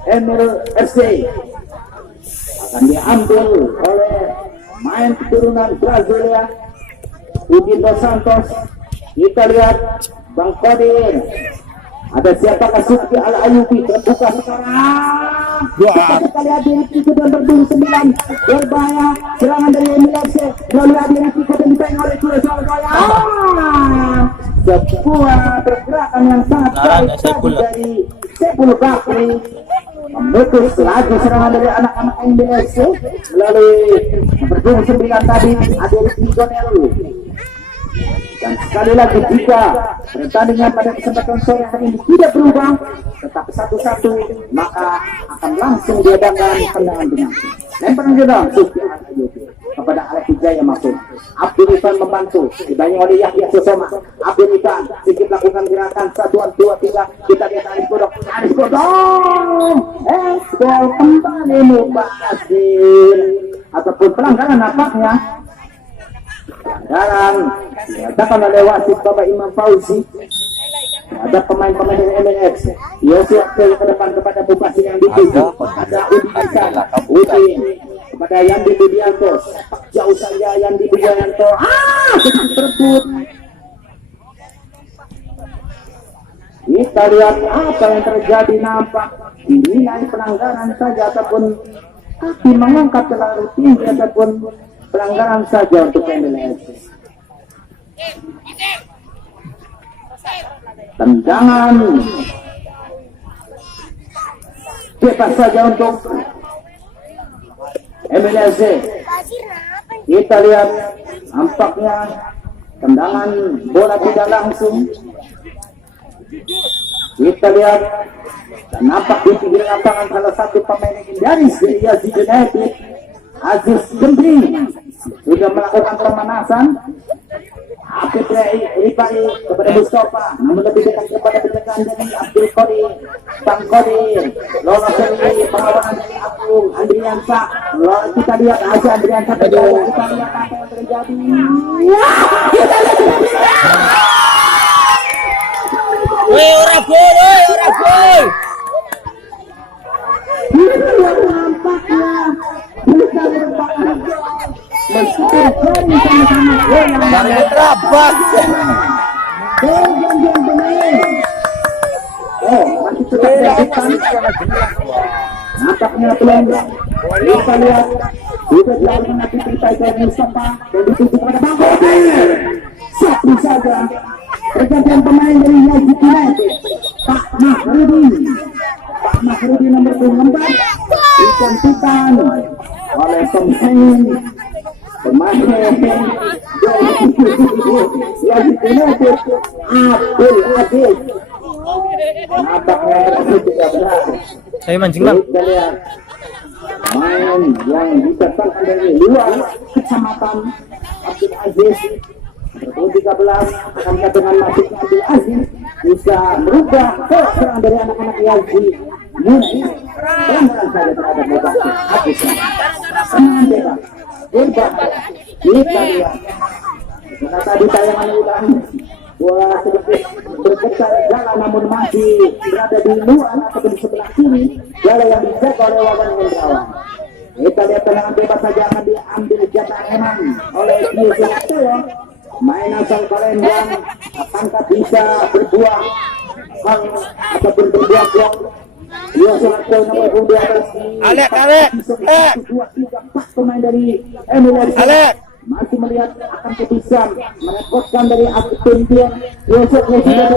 MLFC. Akan diambil oleh main keturunan Brasilia Udin Dos Santos. Kita lihat Bang Kodir, ada siapakah Suki Al-Ayubi terbuka sekarang. Kita lihat diri Tiko dan berdua 9 berbahaya serangan dari MLFC. Lalu diri Tiko dan ditengok oleh Kura Salgaya. Sebuah pergerakan yang sangat baik dari Sepuluh Bakri memutus lagi serangan dari anak-anak MLFC melalui nomor 9 tadi Adelis Nigonel. Dan sekali lagi jika pertandingan pada kesempatan sore hari ini tidak berubah tetap 1-1, maka akan langsung diadakan tendangan benang. Lemparan gedang kepada Alex Wijaya masuk. Abdul Irfan membantu, dibanyak oleh Yahya Sosoma. Abdul Irfan sedikit lakukan gerakan 1, 2, 3. Kita lihat Aris Kodok. Gol kembali Mubasir ataupun pelanggaran nampaknya. Pelanggaran diadakan oleh wasit Bapak Imam Fauzi. Ada pemain-pemain dari MLX. Yosua ke depan kepada Mubasir yang dituju. Ada Udin kepada Yandi Budianto. Sepak jauh saja Yandi Budianto. Terbut. Kita lihat apa yang terjadi. Nampak dinilai pelanggaran saja ataupun kaki mengangkat terlalu tinggi ataupun pelanggaran saja untuk MLX. Tendangan bebas saja untuk MLFC. Kita lihat nampaknya tendangan bola tidak langsung. Kita lihat dan nampak di pinggir lapangan salah satu pemain legendaris dari YSD United, Aziz Gembri, sudah melakukan pemanasan. Aktif Rifai kepada Mustafa, namun lebih dekat kepada pencegahan dari Abdul Qadir, Bang Qadir, lolos dari pengawalan dari Agung Andriansa. Kita lihat aja Andriansa, kita lihat apa yang terjadi. Ora gol. Nampaknya bisa merupakan meskipun sama-sama Dari terabas. Gol benar. Masih tetap dilakukan. Nampaknya belum. Kita lihat sudah dilakukan aktivitas dari Mustafa dan dituju kepada Bang Kodir. Satu saja. Pergantian pemain dari YSD United, Pak Mahrudi nomor 24 digantikan oleh pemain dari YSD United, Abdul Aziz. Nampaknya tidak benar. Saya mancing bang. Kita lihat main yang didatangkan dari luar kecamatan Abdul Aziz. 13 akan dengan masuknya Abdul Aziz bisa merubah serangan dari anak-anak YSD United. Pelanggaran saja terhadap Mubasir. Serangan bebas. Kita lihat karena tadi tayangan ulang sedikit bergetar jala namun masih berada di luar atau di sebelah kiri jala yang dijaga oleh Wawan Hendrawan. Kita lihat tendangan bebas saja akan diambil jatah Eman oleh Yusuf. Main asal Palembang apakah bisa berbuah ataupun berbuah gol. Yosua nomor 12 Alek. pemain dari MLFC masih melihat akan kebiasaan merepotkan dari tim dia. Yosefnya sudah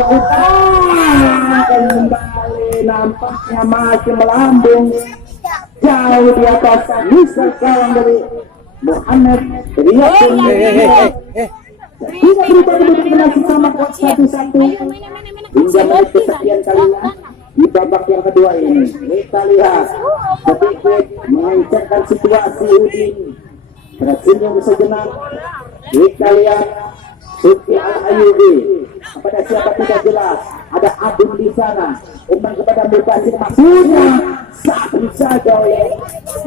dan kembali nampaknya masih melambung jauh di atas. Bisa kawan dari Muhammad tidak berubah menang sama kuat 1-1 hingga menit kesekian kalinya di babak yang kedua ini. Kita lihat sedikit mengencangkan situasi. Udin tersenyum sejenak. Kita lihat Sufi Al-Ayubi kepada siapa tidak jelas. Ada Abdul di sana umpan kepada Mubasir, maksudnya satu saja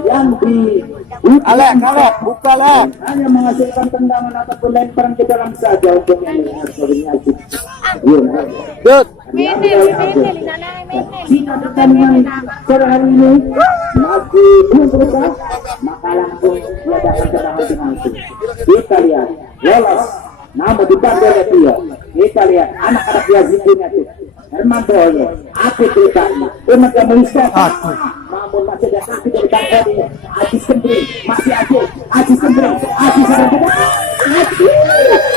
yang di Alek, buka lah. hanya menghasilkan tendangan ataupun lemparan ke dalam saja untuk Dut. jika pertandingan sore hari ini masih belum selesai, maka langsung diadakan tendangan langsung. Kita lihat lolos, namun dibantu oleh dia. Kita lihat anak-anak Yazidnya itu Herman Boye, apa ceritanya? Umat yang mengisap, namun masih ada kaki dari tangkap ini. Aziz Kendri, masih Aziz Kendri, Aziz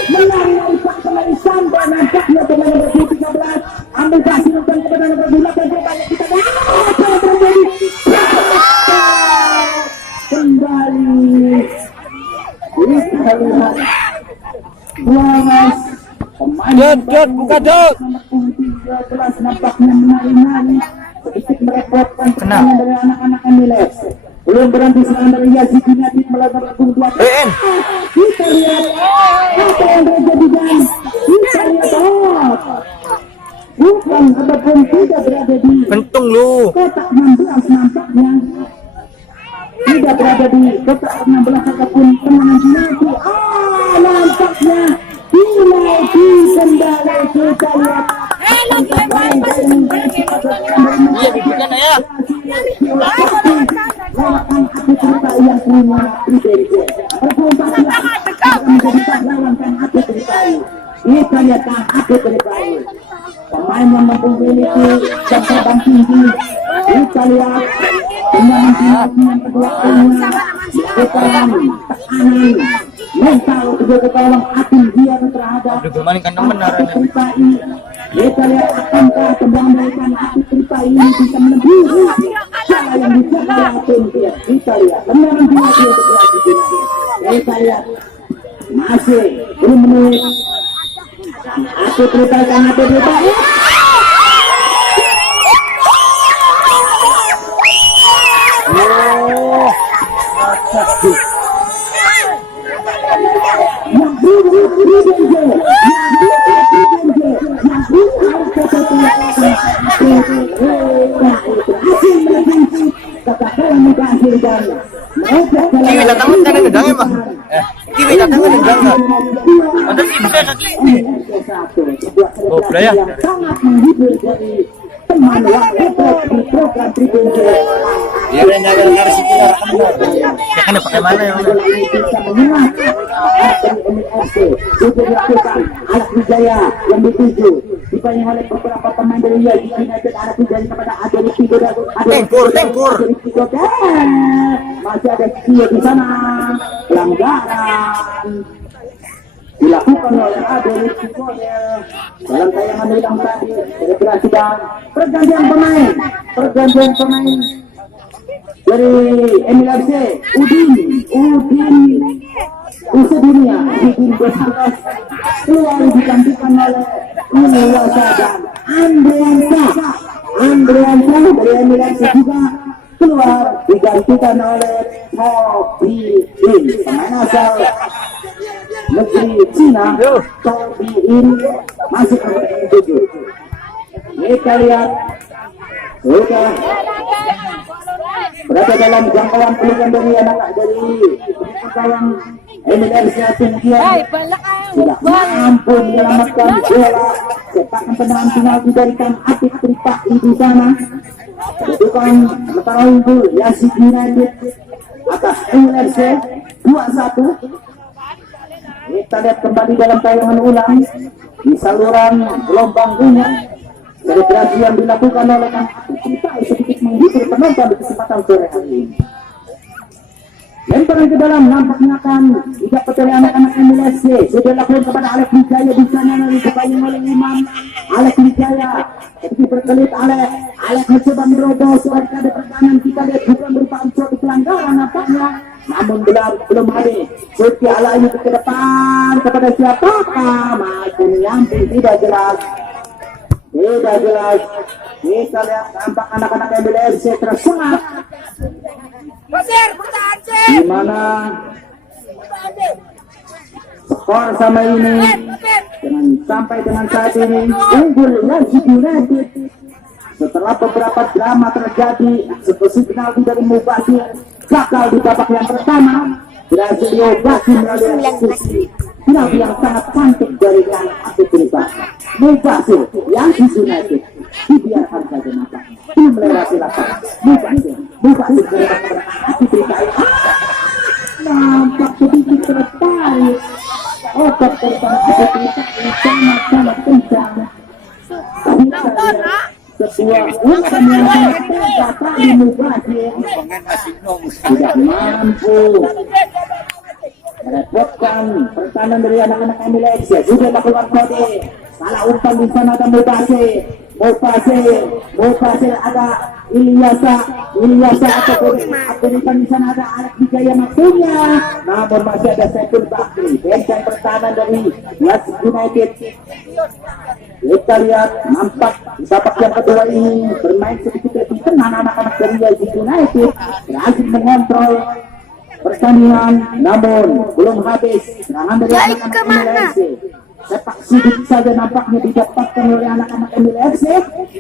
melari usah kembali sampai nampaknya dengan nomor 13. Ambil kasih umpan kepada nomor 8 dan banyak kita apa yang terjadi? Kembali kita lihat Wallace Dut, buka Dut. 13 nampaknya menari-nari sedikit merepotkan pertandingan dari anak-anak Emiles. Belum berhenti serangan dari Yazid Nadib melakukan punggung dua. Kita lihat apa yang terjadi dan kita lihat bukan ataupun tidak berada di Kentung lu. kotak 16 nampaknya tidak berada di kotak 16 ataupun tendangan penalti. Nampaknya penalti kendali. Kita lihat Iya, bibikan ya. Kita lihat pemain yang memiliki kecepatan tinggi. Kita lihat tendangan yang kedua tekanan mental juga kekawang atin dia terhadap kita lihat akankah tendangan dari atin cerita ini bisa menembus cara yang dijaga atin dia. Kita lihat tendangan dia kita lihat masih belum menit atin cerita sangat cerita Kiwi datang kan gedang ya, Bang? Kiwi datang kan gedang enggak? Ada bisa kaki. Oh, ya. sangat menghibur dari teman di program Tribun Ya, dengar situ ya. Ya kan pakai mana ya? bisa menyengat dari MFC sudah dilakukan Anak Wijaya yang dituju dibanyak oleh beberapa pemain dari Yazid United. Anak Wijaya kepada Adeli Tigo dan Tengkur. masih ada Cio di sana. Pelanggaran dilakukan oleh Adeli Tigo dalam tayangan ulang tadi. Selebrasi dan pergantian pemain dari MLFC Udin Usedunia Udin Besantos keluar digantikan oleh Iwasa dan Andriansa dari MLFC juga keluar digantikan oleh Tobi In, pemain asal negeri Cina. Tobi In masih ke 7. Kita lihat sudah berada dalam jangkauan pelukan dari anak dari kawan MLFC Tunggian. Tidak mampu menyelamatkan bola. Cetakan tendangan penalti dari Kang Atik Tripakti di sana. Kedudukan sementara unggul Yazid United atas MLFC 2-1. Kita lihat kembali dalam tayangan ulang di saluran gelombang dunia. Selebrasi yang dilakukan oleh Kang Atik Tripakti sedikit menghibur penonton di kesempatan sore hari ini. Lemparan ke dalam, nampaknya akan didapat oleh anak-anak MLSC. Sudah lakukan kepada Alex Wijaya di sana, dibayang oleh Imam Alex Wijaya. Tapi berkelit Alex mencoba merobos suara pertahanan. Kita lihat bukan merupakan suatu pelanggaran nampaknya, namun belum habis. Suci Alayu ke depan kepada siapa? Masih menyamping, tidak jelas. Kita lihat nampak anak-anak MLSC tersemangat. Di mana skor sama ini sampai dengan saat ini unggul Yazid United. Setelah beberapa drama terjadi, eksekusi penalti dari Mubasir gagal di babak yang pertama, berhasil diobati melalui eksekusi penalti yang sangat cantik dari yang aktif Mubasir yang United dibiarkan saja nampaknya belum melewati lapangan. Mubasir nampak sedikit tertarik. Otot terbang sedikit sangat kencang. Sebuah umpan yang sangat tegak tadi Mubasir tidak mampu merepotkan pertahanan dari anak-anak MLSC. Sudah lakukan kode salah umpan di sana ada Mubasir ada Ilyasa atau umpan di sana ada Alex Wijaya Makunya, namun masih ada Saiful Bakri, benteng pertahanan dari Yazid United. Kita lihat nampak babak yang kedua ini bermain sedikit lebih tenang anak-anak dari Yazid United, berhasil mengontrol pertandingan, namun belum habis serangan dari anak-anak MLSC. Sepak sidik saja nampaknya didapatkan oleh anak-anak MLSC.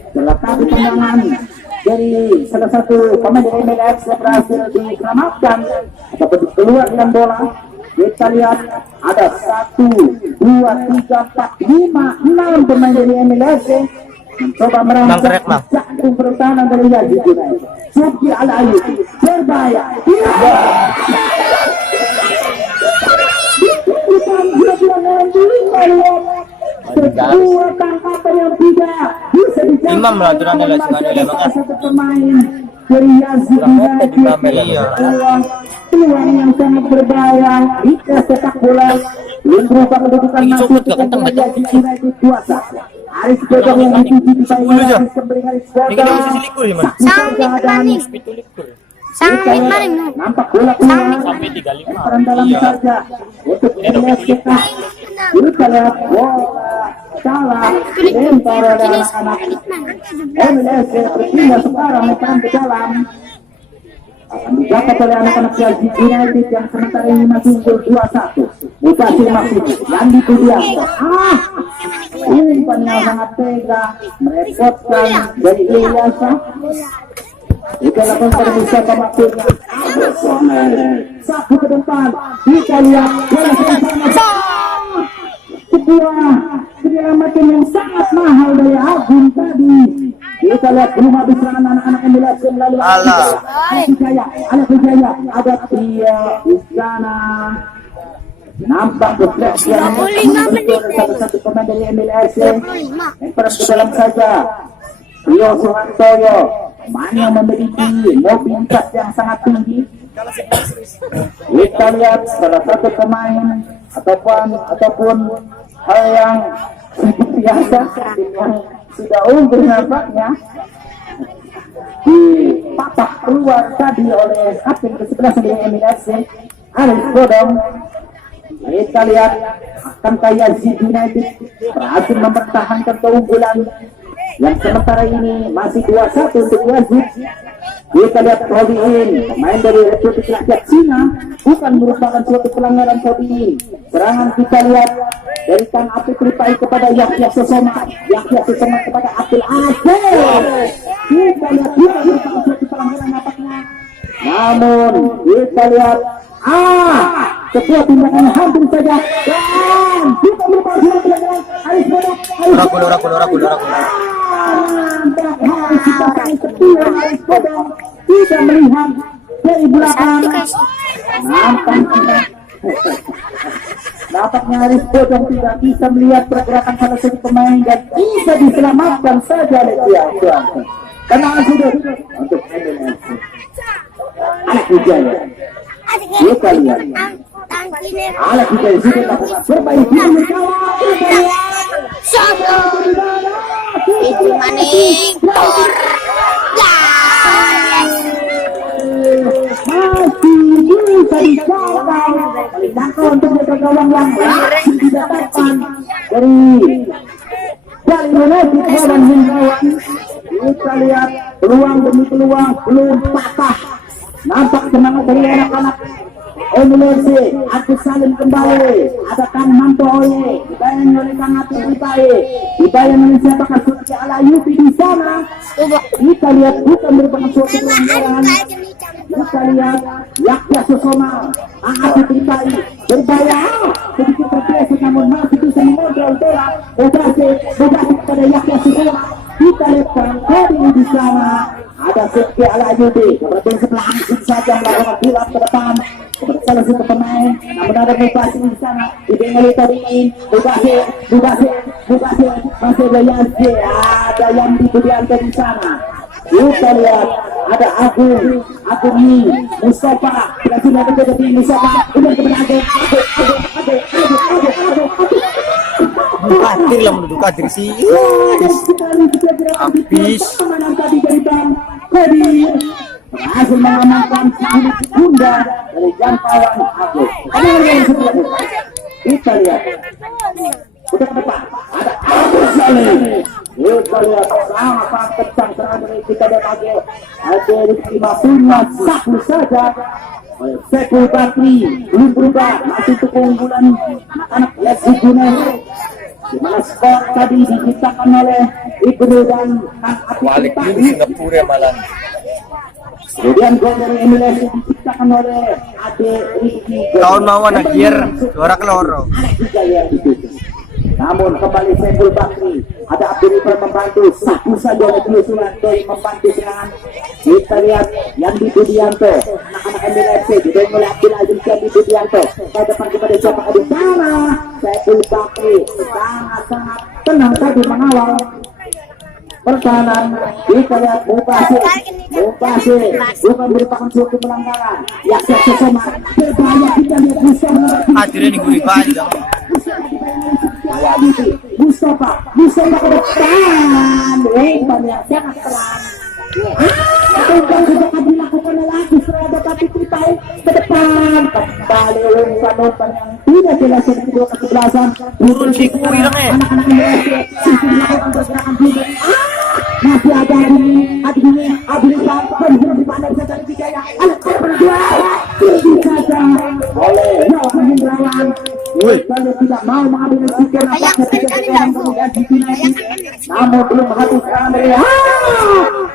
Terletak di tendangan dari salah satu pemain dari MLSC berhasil diselamatkan ataupun keluar dengan bola. Kita lihat ada 1, 2, 3, 4, 5, 6 pemain dari MLSC mencoba merangsek jantung pertahanan dari Yazid United. Suci Alayu berbahaya. Sebuah tangkapan yang tidak bisa Imam lah aturannya lah sebenarnya banget. Satu pemain dari Yazid United peluang yang sangat berbahaya jika sepak bola belum berubah kedudukan masih dengan Yazid United 2-1. Aris Bodong yang dituju di bayangan kembali Aris Bodong. Sampai kemarin nampak bola keluar lemparan dalam saja untuk MLSC. Kita lihat bola salah lempar oleh anak-anak MLSC berpindah sekarang lemparan ke dalam akan didapat oleh anak-anak Yazid United yang sementara ini masih unggul 2-1. Mubasir masih yang dibiarkan. Umpan yang sangat tega merepotkan dari Ilyasa. Kita lakukan pada Mustafa Maksudnya satu ke depan. Kita lihat bola sebuah penyelamatan yang sangat mahal dari Agung tadi. Kita lihat belum habis serangan anak-anak MLSC melalui Alex Wijaya ada Tria di sana. Nampak refleksi yang satu pemain dari MLSC lemparan ke dalam saja. Rio Suhantoyo, pemain yang memiliki mobilitas yang sangat tinggi. Kita lihat salah satu pemain ataupun hal yang biasa yang sudah unggul nampaknya dipapak keluar tadi oleh kapten ke-11 dari MLSC Aris Bodong. Kita lihat akankah Yazid United berhasil mempertahankan keunggulan yang sementara ini masih 2-1 untuk Yazid. Kita lihat Todiin, pemain dari Republik Rakyat Cina, bukan merupakan suatu pelanggaran Todiin. Serangan kita lihat dari Kang Apil Kripai kepada Yahya Sesoma kepada Apil Aceh. Kita lihat bukan merupakan suatu pelanggaran nampaknya. Namun kita lihat sebuah tindakan hampir saja dan kita merupakan suatu pelanggaran. Aris Bodong. Harus kita kasih setia Aris Bodong tidak melihat dari belakang. Nampaknya Aris Bodong tidak bisa melihat pergerakan salah satu pemain dan bisa diselamatkan saja oleh dia. Tenang sudah untuk MLSC. Alex Wijaya Kita lihat. Alat kita sudah lakukan perbaiki itu maning tor masih bisa dicapai untuk menjaga gawang yang didapatkan dari United lawan Hinggawan. Kita lihat peluang demi peluang belum patah. Nampak semangat dari anak-anak Indonesia. Aku saling kembali. Ada Kang Mantoye, dibayang oleh Kang Atik Ripae, dibayang oleh siapa Suci Alayubi di sana. Kita lihat bukan merupakan suatu pelanggaran. Kita lihat Yakya Susoma, Kang Atik Ripae berbayang sedikit terbiasa namun masih bisa mengontrol bola. Bebasi kepada Yakya Susoma. Kita lihat Kang Kodi di sana. Ada Suci Alayubi berarti sebelah saja melakukan bulat ke depan. Salah satu pemain, namun ada Bubasi di sana. Didengar tadi Bubasi masih ada Yanti, ada Yanti Budianto di sana. Kita lihat ada Agung Mustafa, tidak sudah terjadi Mustafa, kemudian kepada Agung. Kadir lah menurut kadir sih. Habis. Berhasil mengamankan bunda dari jangkauan Agus. Kita lihat. Udah ke depan. Ada Agus Salim. Kita lihat sangat kencang serangan dari kita lihat lagi. Ada Rizky Masunya satu saja. Sekul Bakri belum berubah. Masih untuk keunggulan anak Lesi Gunen. Di mana skor tadi diciptakan oleh Ibnu dan Kang Balik di Singapura malam. Kemudian gol dari Indonesia diciptakan oleh Ade Rizky. Tahun lawan akhir juara keloro. Namun kembali Sekul Bakri, ada Abdul Rifan membantu satu saja oleh penyusulan dari membantu serangan. Kita lihat Yandi Budianto, anak-anak Indonesia didorong oleh Abdul Aziz Yandi Budianto. Ke depan kepada siapa di sana? Sekul Bakri sangat-sangat tenang tadi mengawal pertahanan. Kita lihat Mubasi bukan merupakan suatu pelanggaran. Yakya Susoma berbahaya. Kita lihat Hadirnya di Guri Bali. Mustafa ke depan. Umpan yang sangat pelan. Umpan sudah akan dilakukan lagi serada tapi kita ke depan. Kembali umpan yang tidak jelas dari kedua kesebelasan. Turun si Kui lang eh. Anak-anak Indonesia melakukan pergerakan juga. Masih ada Abdul Rifan dipandang saja dari Wijaya. Anak berdua tinggi saja oleh Yohan Hendrawan. Kalau tidak mau mengambil risiko nampaknya tidak akan kemudian dipilih. Namun belum habis Andre.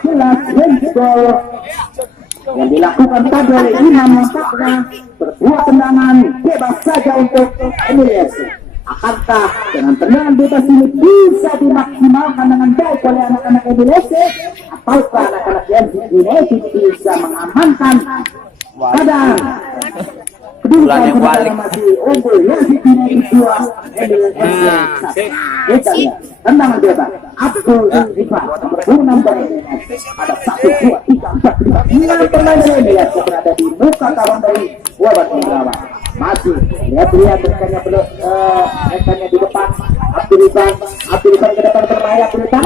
Jelas gol yang dilakukan tadi oleh Imam nampaknya sebuah tendangan bebas saja untuk Indonesia. Akankah dengan tendangan bebas ini bisa dimaksimalkan dengan baik oleh anak-anak Indonesia, ataukah anak-anak yang Indonesia bisa mengamankan kadang kedudukan sementara masih unggul yang dua Indonesia. Kita lihat tendangan bebas Abdul Rifan nomor 6 dari Indonesia. Ada 1, 2, 3, 4, 5 pemain Indonesia berada di muka kawan dari Wabat Hendrawan. Masih lihat rekannya rekannya di depan Abdul Rifan ke depan berbahaya. Abdul Rifan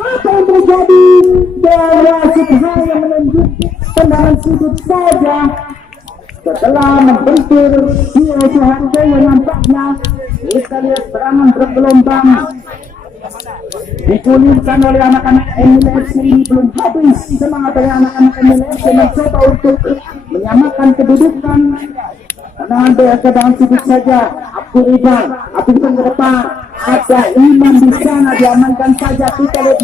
apa yang terjadi? Wasit hanya menunjuk tendangan sudut saja setelah membentur Tio Soeharto yang nampaknya kita lihat serangan bergelombang digulirkan oleh anak-anak Indonesia. Ini belum habis semangat dari anak-anak Indonesia mencoba untuk menyamakan kedudukan. Tendangan dengan sudut saja Abdul Rifan ke depan. Ada Imam di sana diamankan saja. Kita lihat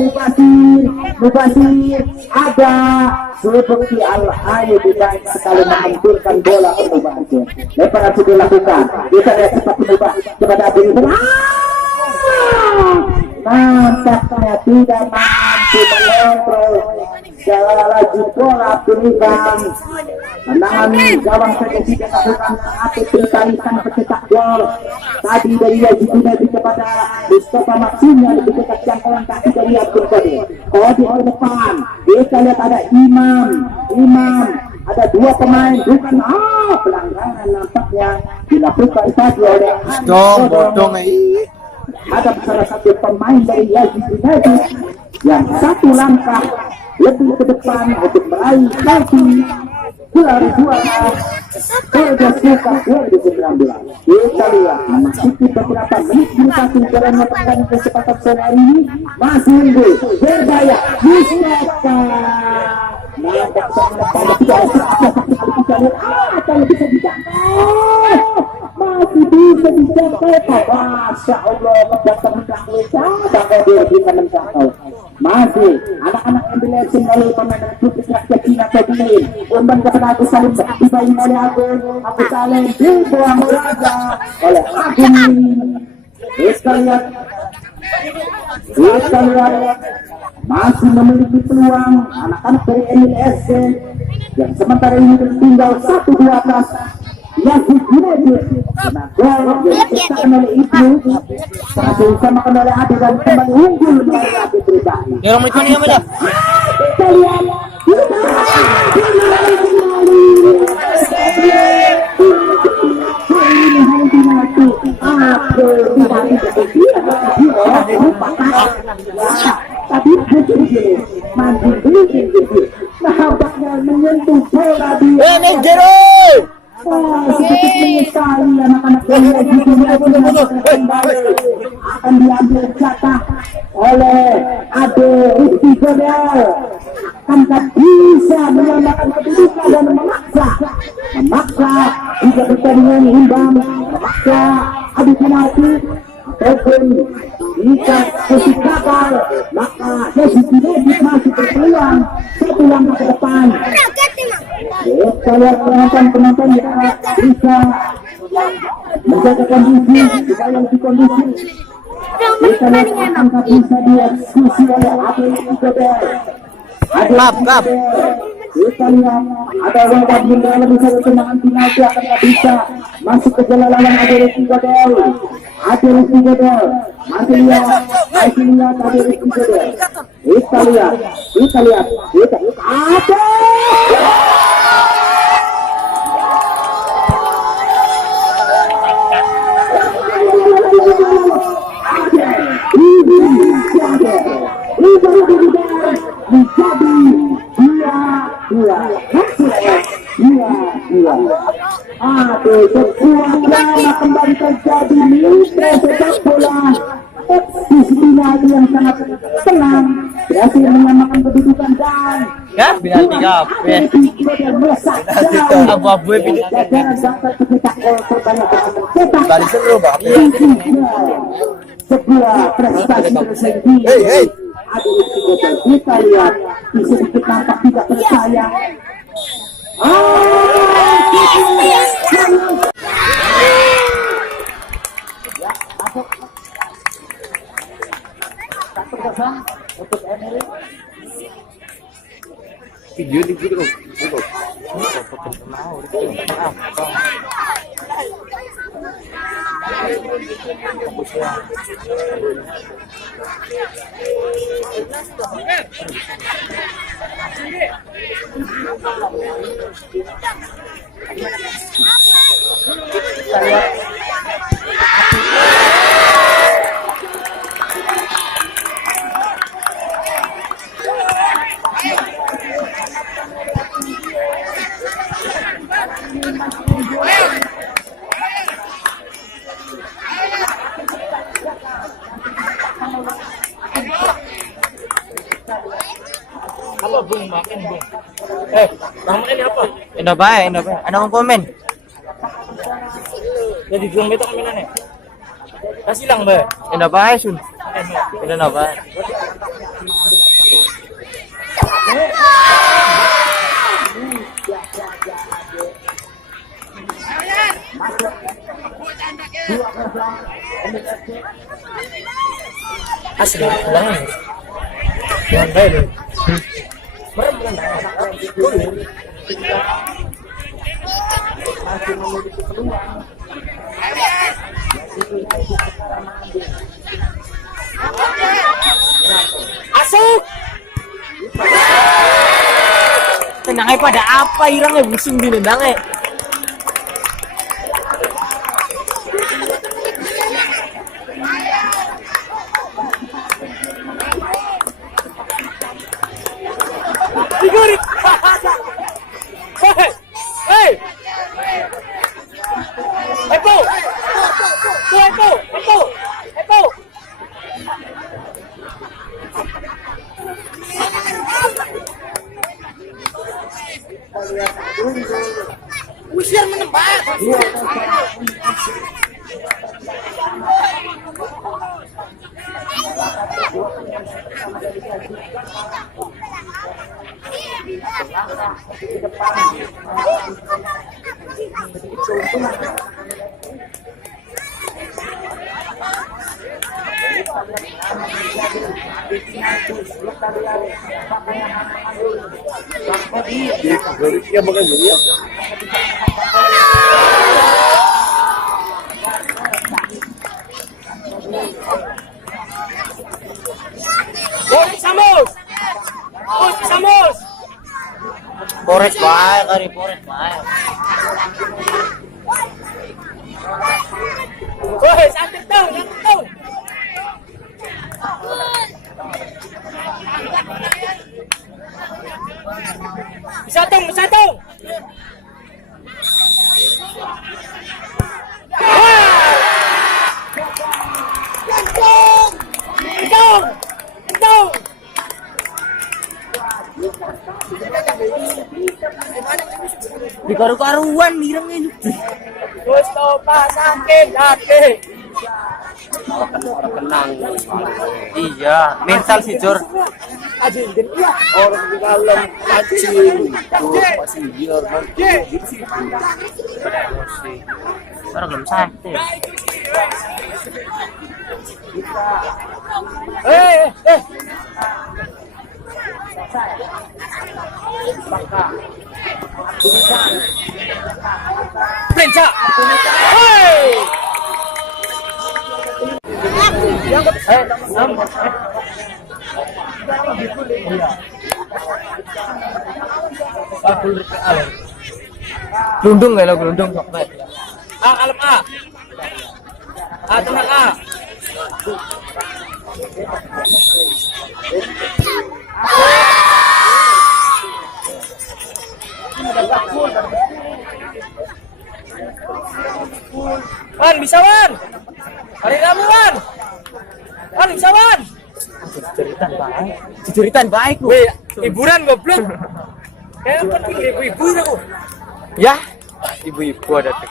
Mubasir ada Sulbukti Al-Ayu tidak sekali menghancurkan bola ke Mubasir. Lepas itu dilakukan. Kita lihat cepat Mubasir kepada Abdul Rifan. Nampaknya tidak mampu mengontrol laju bola Abdul Rifan. Tendangan gawang saja tidak lakukan. Atau terkaitan pencetak gol tadi dari Yazidunadi kepada Mustafa Maksinya lebih dekat jangkauan kaki dari Abdul Qadir. Qadir ke depan. Kita lihat ada Imam ada dua pemain bukan pelanggaran nampaknya dilakukan tadi oleh Bodong ada salah satu pemain dari Yazid United yang satu langkah lebih ke depan untuk meraih trofi gelar juara Liga Super 2019. Kita lihat memasuki beberapa menit mendekati jalannya pertandingan kesempatan sore hari ini masih unggul Persebaya Mustafa. Nampak sangat pada tidak kalau bisa dijangkau masih bisa dijangkau. Masya Allah mendapat mencapai sampai dia bisa mencapai. Masih anak-anak ambulans melalui pemain klub rakyat Cina Tadin umpan kepada Agus Salim dibayin oleh Agus Salim dibuang saja oleh Agung. Kita lihat masih memiliki peluang anak-anak dari MLS yang sementara ini tinggal 1-2 atas Yazid United. Nah, gol yang diciptakan oleh Ibnu berhasil disamakan oleh Ade dan kembali unggul dari Ade pribadi. Yang menit ini apa? Kita lihat tapi nampaknya menyentuh bola dia. Sedikit menyesali anak-anak yang akan diambil jatah oleh Ade Rizky Godel. Akankah bisa menyamakan kedudukan dan memaksa jika pertandingan imbang, memaksa adu penalti ataupun jika sesi gagal, maka sesi United masih berpeluang satu langkah ke depan. Kita lihat penonton yang bisa menjaga kondisi supaya lebih kondisi. Kita lihat apakah bisa dieksekusi oleh Ade Godel. Kita lihat ada Wawad Bunda bisa bertendangan penalti apakah bisa masuk ke jalan lawan Ade Rizky Godel. Ade Rizky Godel masih lihat Ade Rizky Godel. Kita lihat Ade. Sebuah drama kembali terjadi mitra sepak bola Disiplinasi yang sangat tenang berhasil menyamakan kedudukan dan Penalti kape. Abu-abu balik seru sebuah prestasi tersendiri. Kita lihat sedikit nampak tidak percaya. Untuk Emery Video di video. Apa bung makan bung? Nama ini apa? Indah baik. Ada mau komen? Jadi bung betul kaminan ya? Kasih lang ba? Indah baik sun. Indah baik. Asli pulang nih. Jangan baik deh. Asuk. nangay pada apa irangnya busung di nendangnya. Figurit. Hey. Epo. Usir menembak. Samos. Pores bae kari pores bae. Woi, sakit tuh. Bisa tung. Tung. Di karu-karuan mireng ini. Terus topa sakit hati. Kenang. Iya, mental sih Jor. Orang di dalam kacil. Masih biar emosi. Orang belum sakit. Prensa. Gelundung ya lo gelundung kok. Alam A. Tengah A. Wan, bisa Wan. Hari kamu Wan. Wan, bisa Wan. Ceritaan baik. Weh, hiburan goblok. Kayak penting ibu-ibu itu. Ya, ibu-ibu ada tuh.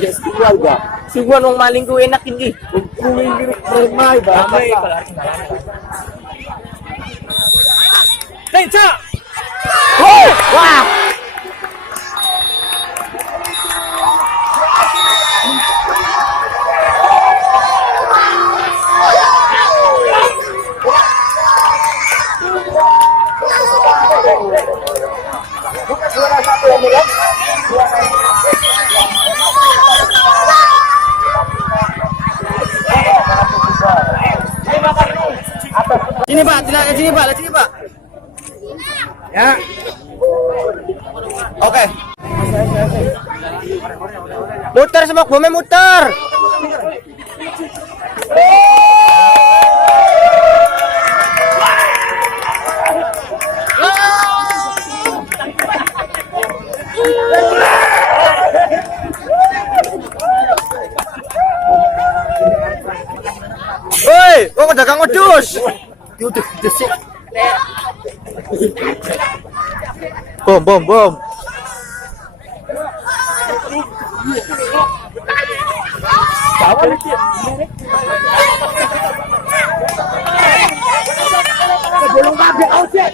Yes, keluarga. Sungguhan wong maling ku enak ini. Kuing remai Ramai Tenca. Wah. Sini Pak, sini Pak. Ya. Oke. Muter semua bomnya muter. Woi, kok dagang wedhus? Yaudah, desik. Bom. Belum kabeh ojek.